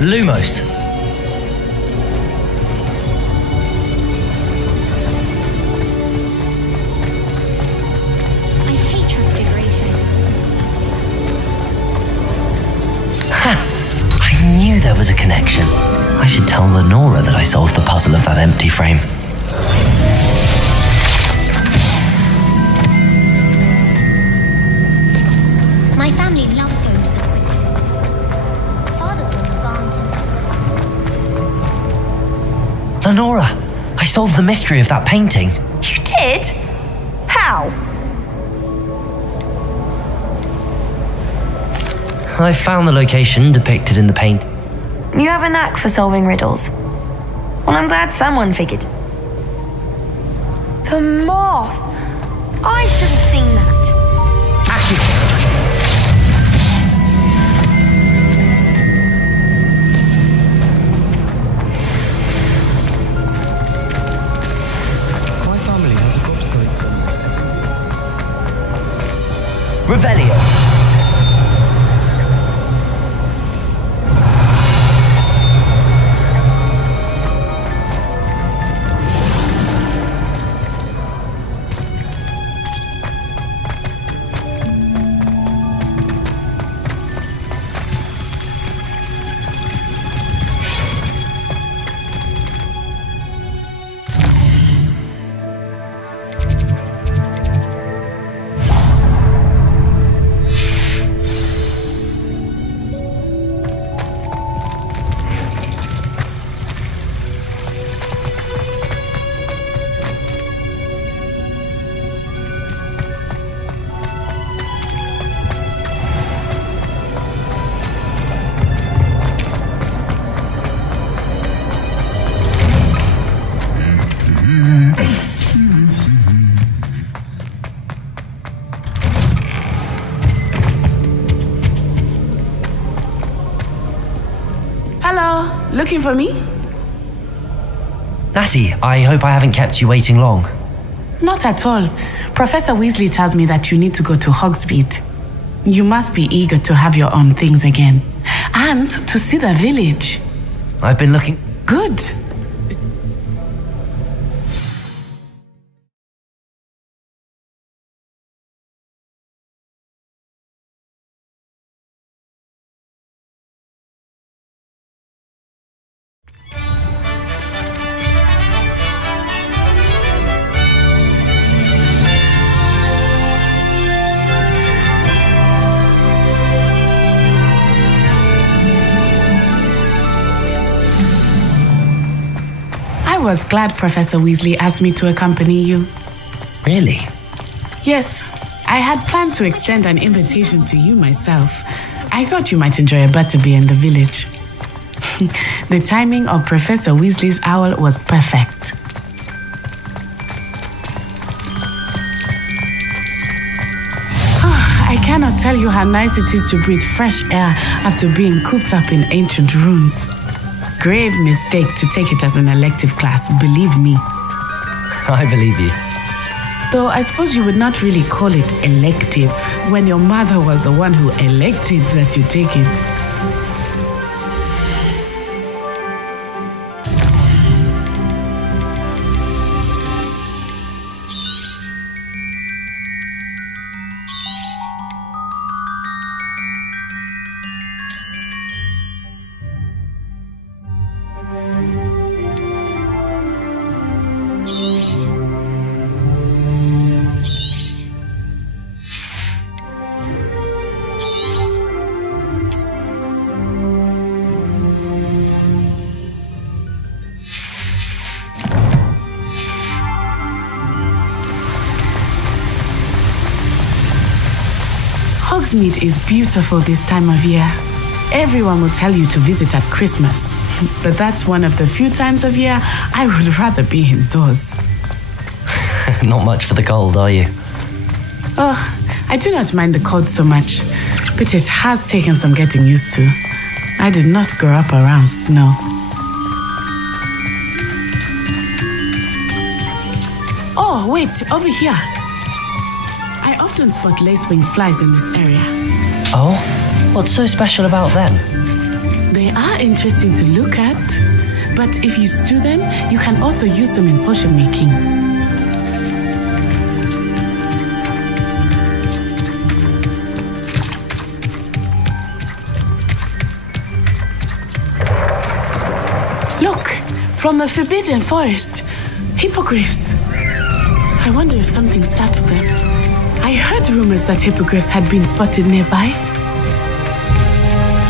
Lumos. I hate transfiguration. I knew there was a connection. I should tell Lenora that I solved the puzzle of that empty frame. My family loves going to the crypt. Father was on the barn temple. Lenora, I solved the mystery of that painting. You did? How? I found the location depicted in the paint. You have a knack for solving riddles. Well, I'm glad someone figured. The moth! I should have seen that. My family has got to go. Revelio. Hello, looking for me? Natty, I hope I haven't kept you waiting long. Not at all. Professor Weasley tells me that you need to go to Hogsmeade. You must be eager to have your own things again. And to see the village. I've been looking... Good. I was glad Professor Weasley asked me to accompany you. Really? Yes, I had planned to extend an invitation to you myself. I thought you might enjoy a butterbeer in the village. The timing of Professor Weasley's owl was perfect. I cannot tell you how nice it is to breathe fresh air after being cooped up in ancient rooms. Grave mistake to take it as an elective class, believe me. I believe you. Though I suppose you would not really call it elective when your mother was the one who elected that you take it. Hogsmeade is beautiful this time of year. Everyone will tell you to visit at Christmas, but that's one of the few times of year I would rather be indoors. Not much for the cold, are you? Oh, I do not mind the cold so much, but it has taken some getting used to. I did not grow up around snow. Oh, wait, over here. I often spot lacewing flies in this area. Oh? What's so special about them? They are interesting to look at, but if you stew them, you can also use them in potion making. Look, from the Forbidden Forest, hippogriffs. I wonder if something startled them. I heard rumors that hippogriffs had been spotted nearby.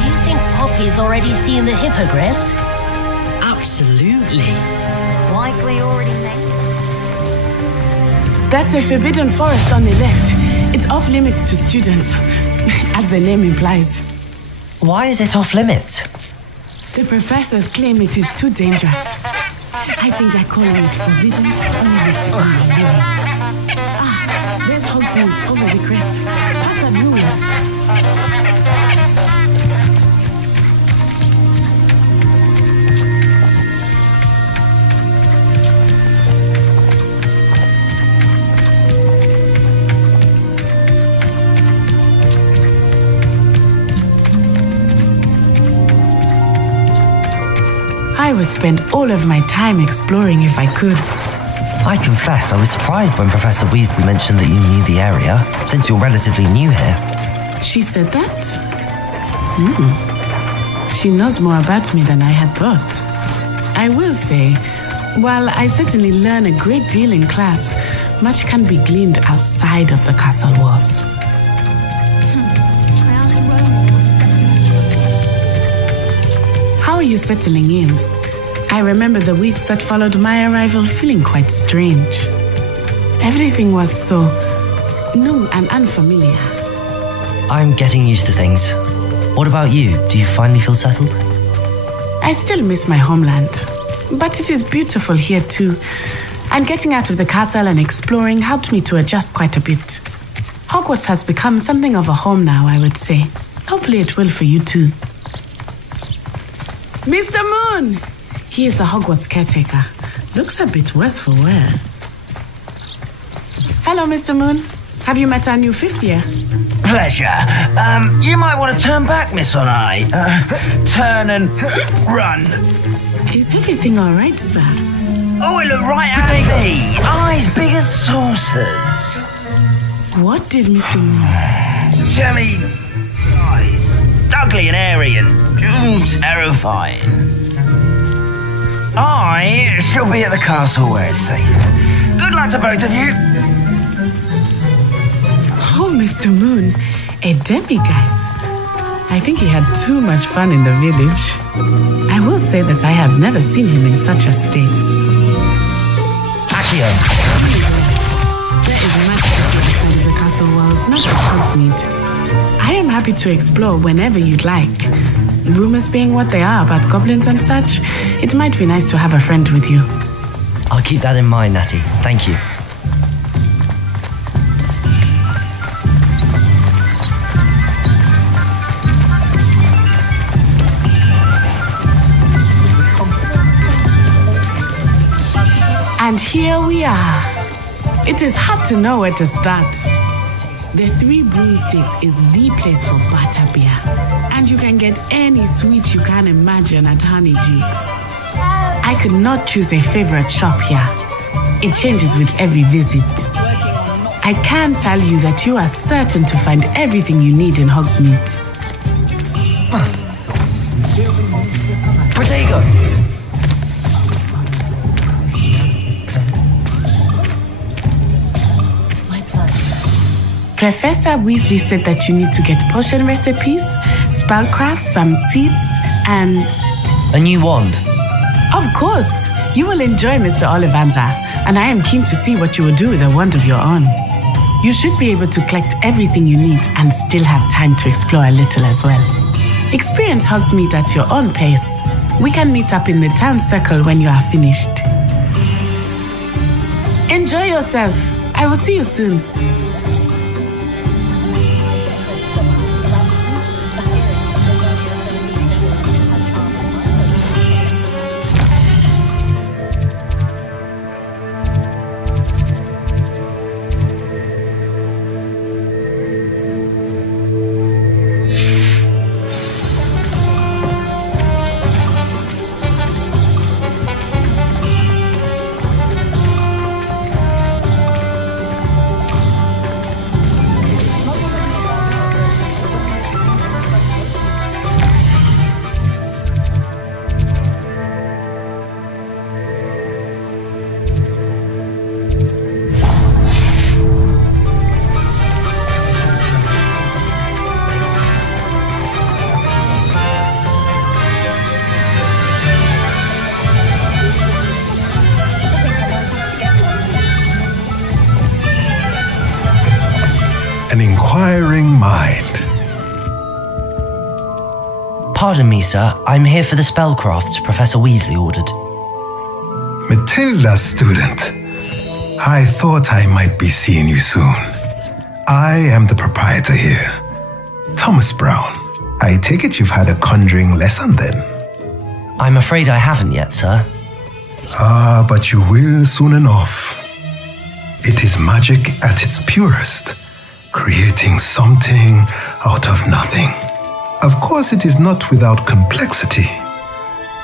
You think Poppy's already seen the hippogriffs? Absolutely. Likely already made. That's the Forbidden Forest on the left. It's off limits to students, as the name implies. Why is it off limits? The professors claim it is too dangerous. I think they're calling it forbidden only with Ah, there's Hogsmeade over the crest. Past that ruin. I would spend all of my time exploring if I could. I confess I was surprised when Professor Weasley mentioned that you knew the area, since you're relatively new here. She said that? She knows more about me than I had thought. I will say, while I certainly learn a great deal in class, much can be gleaned outside of the castle walls. How are you settling in? I remember the weeks that followed my arrival feeling quite strange. Everything was so new and unfamiliar. I'm getting used to things. What about you? Do you finally feel settled? I still miss my homeland, but it is beautiful here too. And getting out of the castle and exploring helped me to adjust quite a bit. Hogwarts has become something of a home now, I would say. Hopefully it will for you too. Mr. Moon! He is the Hogwarts caretaker. Looks a bit worse for wear. Hello, Mr. Moon. Have you met our new fifth year? Pleasure. You might want to turn back, Miss Onai. Turn and run. Is everything all right, sir? Oh, it looked right at me. Eyes big as saucers. What did Mr. Moon? Jelly eyes. Ugly and airy and terrifying. I shall be at the castle where it's safe. Good luck to both of you. Oh, Mr. Moon, a demiguise. I think he had too much fun in the village. I will say that I have never seen him in such a state. Accio. There is much to see outside of the castle walls, not just Hogsmeade. I am happy to explore whenever you'd like. Rumors being what they are about goblins and such, it might be nice to have a friend with you. I'll keep that in mind, Natty. Thank you. And here we are. It is hard to know where to start. The Three Broomsticks is the place for butterbeer. And you can get any sweet you can imagine at Honeydukes. I could not choose a favorite shop here. It changes with every visit. I can tell you that you are certain to find everything you need in Hogsmeade. Protego! Professor Weasley said that you need to get potion recipes, spellcrafts, some seeds, and... a new wand. Of course! You will enjoy Mr. Ollivander, and I am keen to see what you will do with a wand of your own. You should be able to collect everything you need and still have time to explore a little as well. Experience Hogsmeade at your own pace. We can meet up in the town circle when you are finished. Enjoy yourself. I will see you soon. An inquiring mind. Pardon me, sir. I'm here for the spellcrafts Professor Weasley ordered. Matilda's student. I thought I might be seeing you soon. I am the proprietor here, Thomas Brown. I take it you've had a conjuring lesson then? I'm afraid I haven't yet, sir. Ah, but you will soon enough. It is magic at its purest, creating something out of nothing. Of course, it is not without complexity,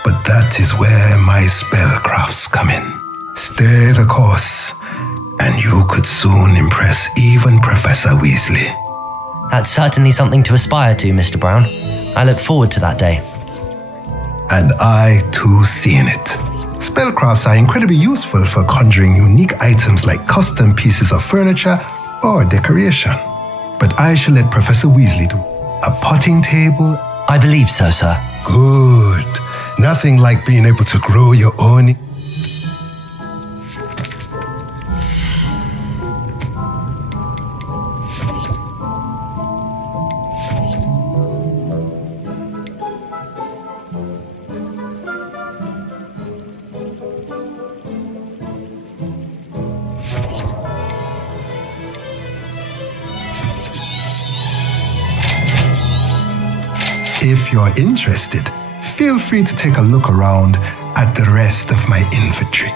but that is where my spellcrafts come in. Stay the course, and you could soon impress even Professor Weasley. That's certainly something to aspire to, Mr. Brown. I look forward to that day. And I too see in it. Spellcrafts are incredibly useful for conjuring unique items like custom pieces of furniture or decoration. But I shall let Professor Weasley do. A potting table? I believe so, sir. Good. Nothing like being able to grow your own. If you're interested, feel free to take a look around at the rest of my inventory.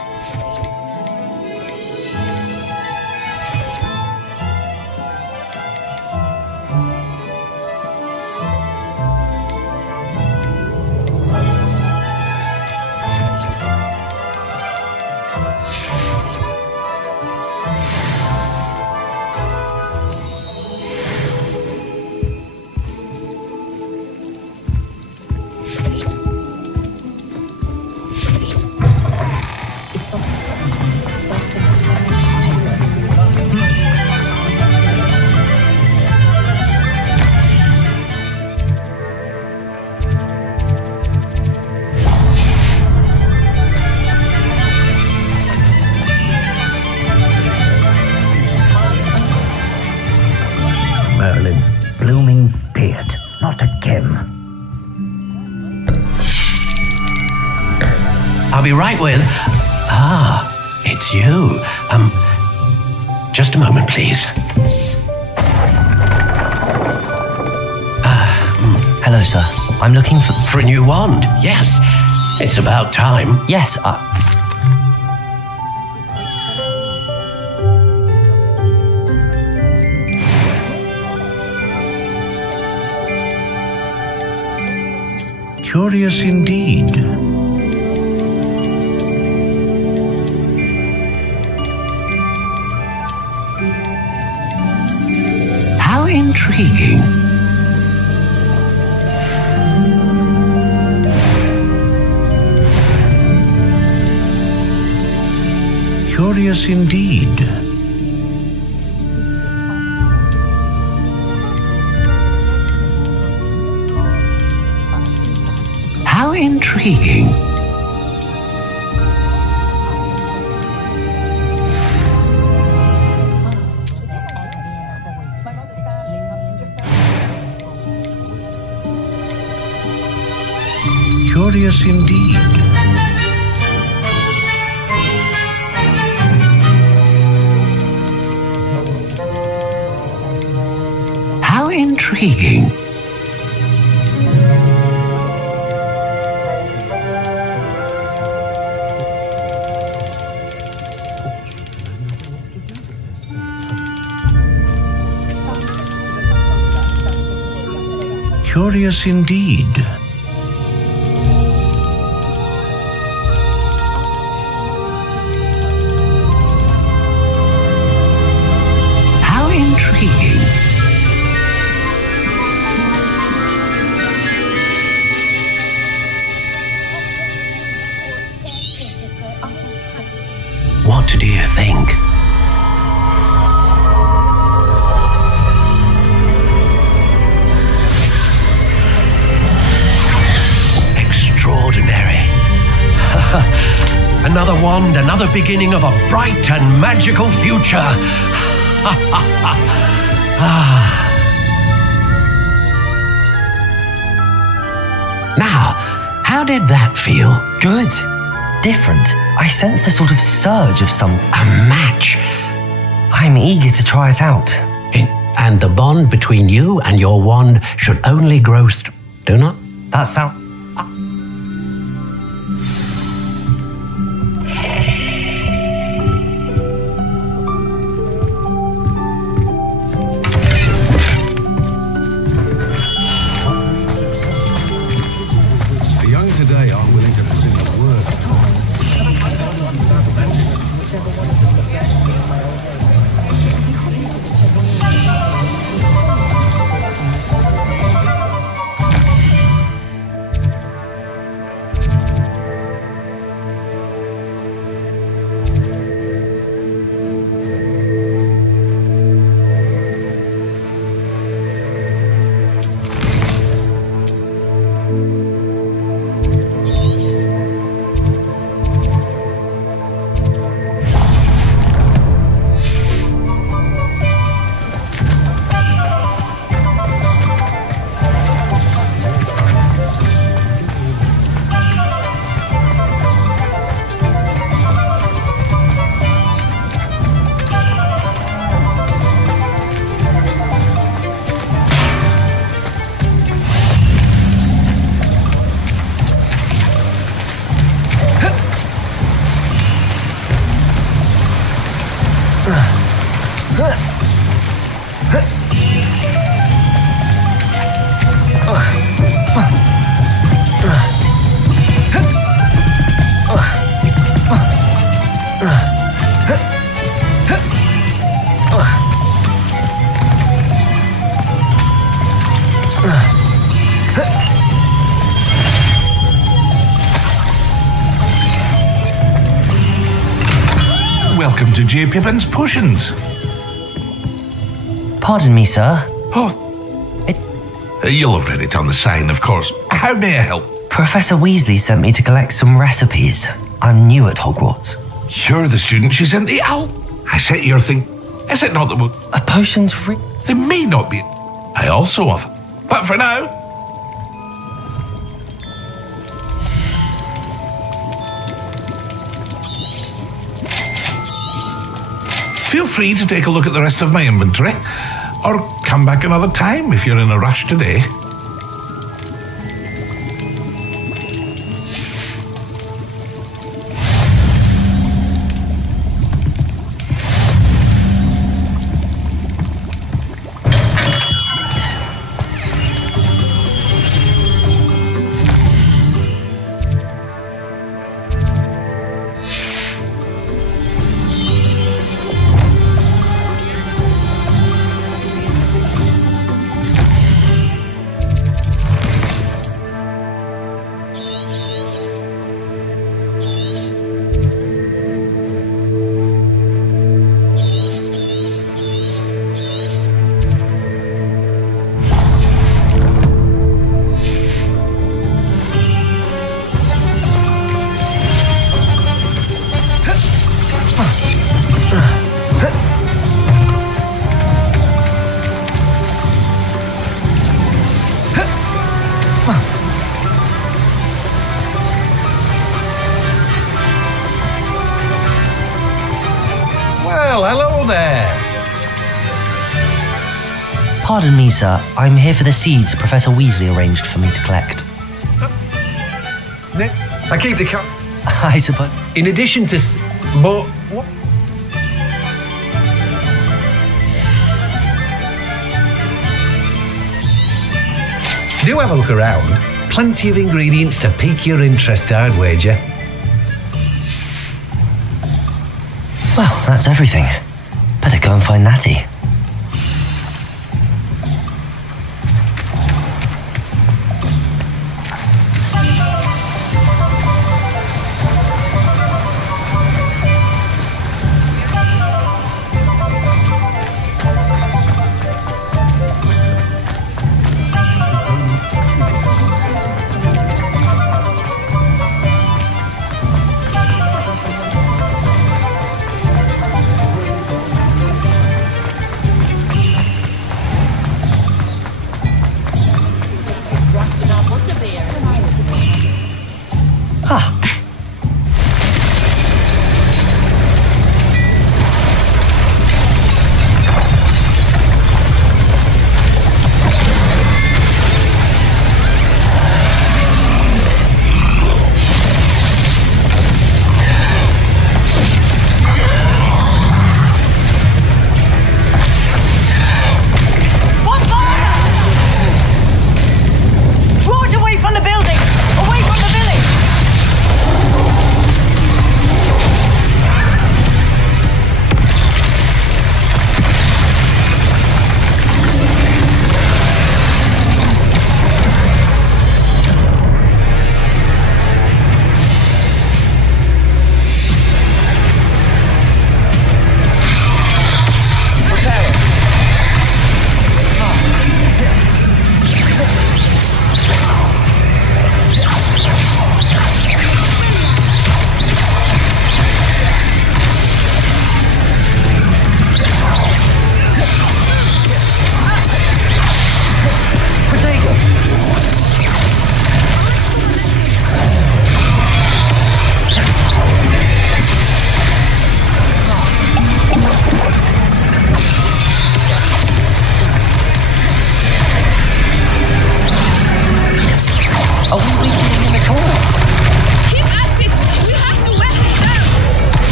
Merlin's blooming beard. Not again. I'll be right with... Ah, it's you. Just a moment, please. Hello, sir. I'm looking for a new wand. Yes, it's about time. Yes, Curious indeed. How intriguing. Curious indeed. How intriguing. Curious indeed. How intriguing. Curious indeed. How intriguing. What do you think? Extraordinary. Another wand, another beginning of a bright and magical future. Now, how did that feel? Good. Different. I sensed a sort of surge of some... A match. I'm eager to try it out. And the bond between you and your wand should only grow do not? That sound... The young today aren't willing to put in the work. Welcome to J. Pippin's Potions. Pardon me, sir. Oh, you'll have read it on the sign, of course. How may I help? Professor Weasley sent me to collect some recipes. I'm new at Hogwarts. You're the student she sent the owl. I set your thing. Is it not the book? A potion's They may not be. I also offer. But for now, feel free to take a look at the rest of my inventory, or come back another time if you're in a rush today. Pardon me, sir. I'm here for the seeds Professor Weasley arranged for me to collect. I keep the car. I suppose. In addition to. But. What? Do have a look around. Plenty of ingredients to pique your interest, I'd wager. Well, that's everything. Better go and find Natty.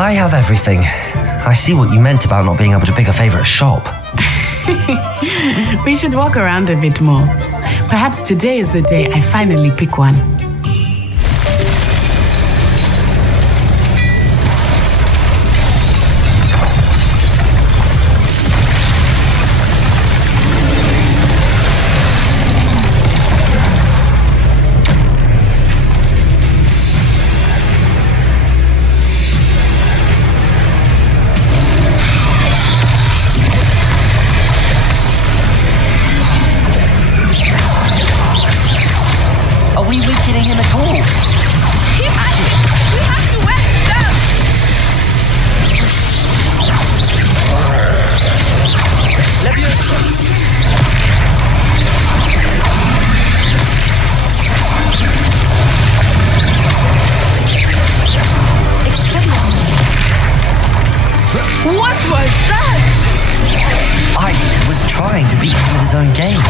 I have everything. I see what you meant about not being able to pick a favourite shop. We should walk around a bit more. Perhaps today is the day I finally pick one. Are we wicked was that? I was trying to beat him with his own game.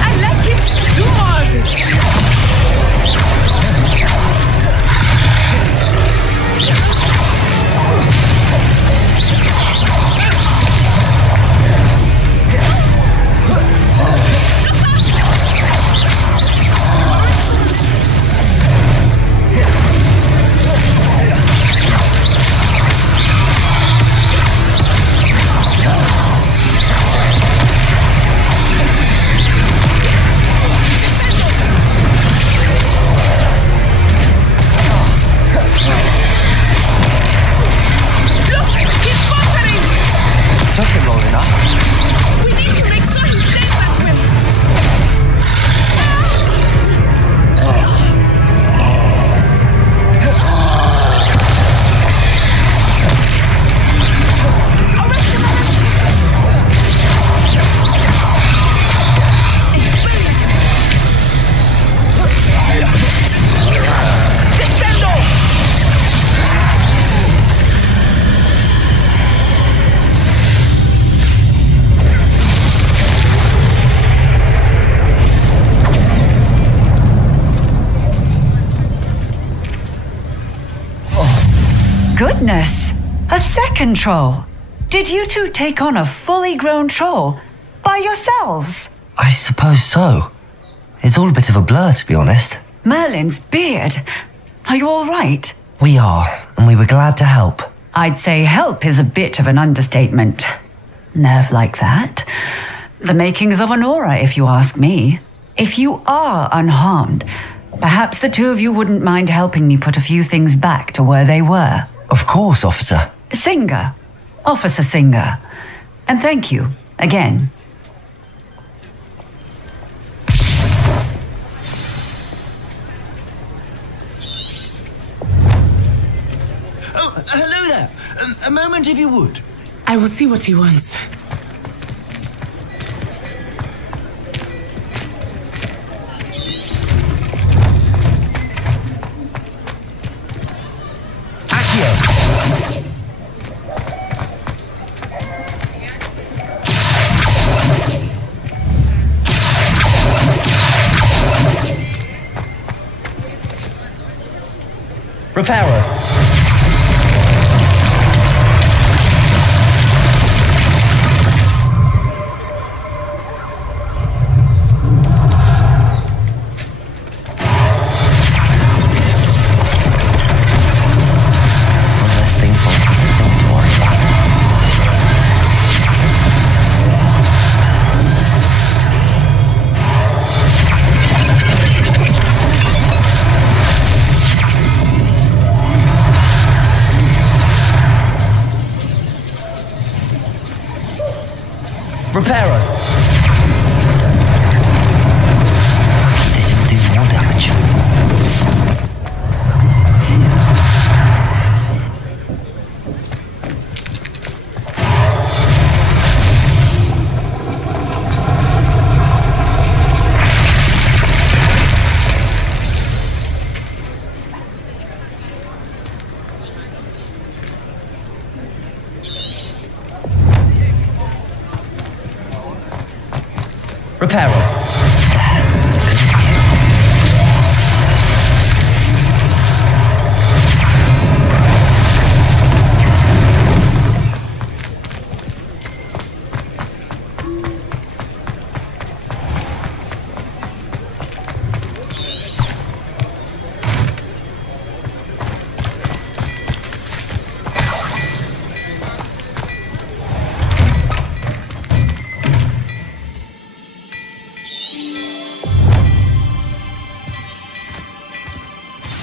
I like it. Do more of it. Took him long enough. We need to make sure he stays that way. Goodness! A second troll! Did you two take on a fully grown troll by yourselves? I suppose so. It's all a bit of a blur, to be honest. Merlin's beard. Are you all right? We are, and we were glad to help. I'd say help is a bit of an understatement. Nerve like that. The makings of an aura, if you ask me. If you are unharmed, perhaps the two of you wouldn't mind helping me put a few things back to where they were. Of course, officer. Singer. Officer Singer. And thank you, again. Oh, hello there. A moment, if you would. I will see what he wants. Reparo. One less thing for Officer Singh to worry about. Reparo. Lucky they didn't do more damage. Reparo.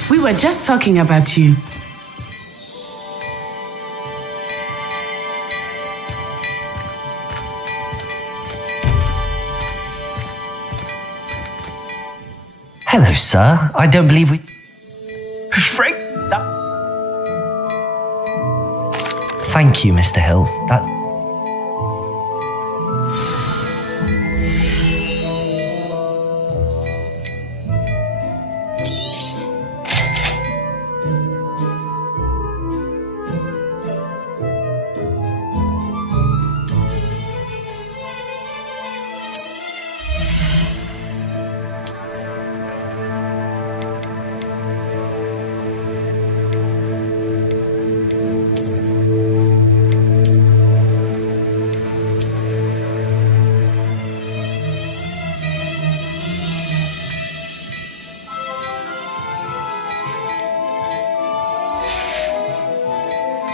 We were just talking about you. Hello, sir. I don't believe we... Frank! Thank you, Mr. Hill. That's...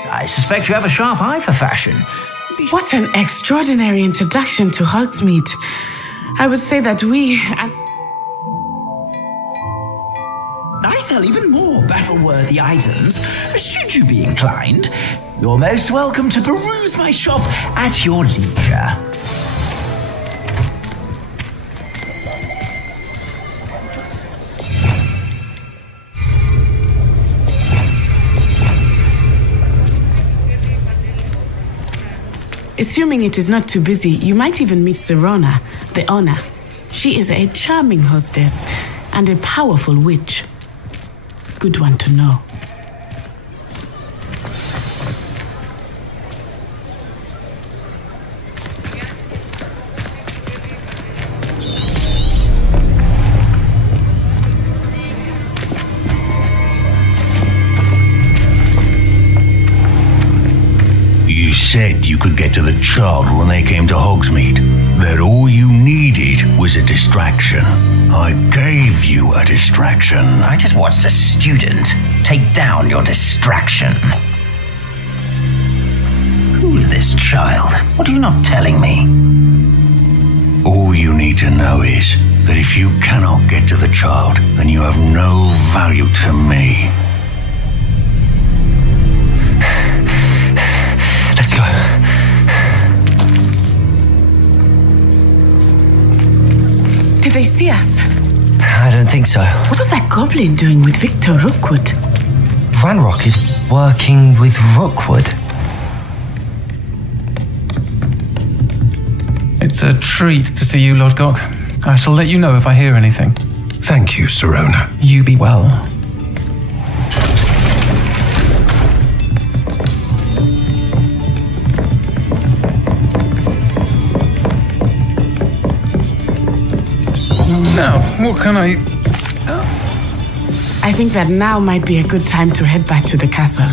I suspect you have a sharp eye for fashion. What an extraordinary introduction to Hogsmeade. I would say that we... I sell even more battle-worthy items, should you be inclined. You're most welcome to peruse my shop at your leisure. Assuming it is not too busy, you might even meet Serona, the owner. She is a charming hostess and a powerful witch. Good one to know. You said you could get to the child when they came to Hogsmeade. That all you needed was a distraction. I gave you a distraction. I just watched a student take down your distraction. Who's this child? What are you not telling me? All you need to know is that if you cannot get to the child, then you have no value to me. Let's go. Did they see us? I don't think so. What was that goblin doing with Victor Rookwood? Ranrock is working with Rookwood. It's a treat to see you, Lord Gok. I shall let you know if I hear anything. Thank you, Serona. You be well. Now, what can I... I think that now might be a good time to head back to the castle.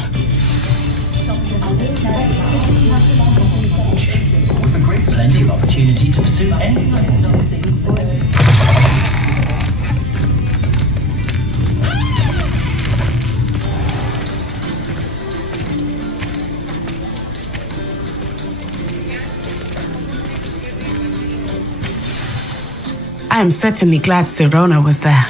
With a great plenty of opportunity to pursue any... I am certainly glad Serona was there.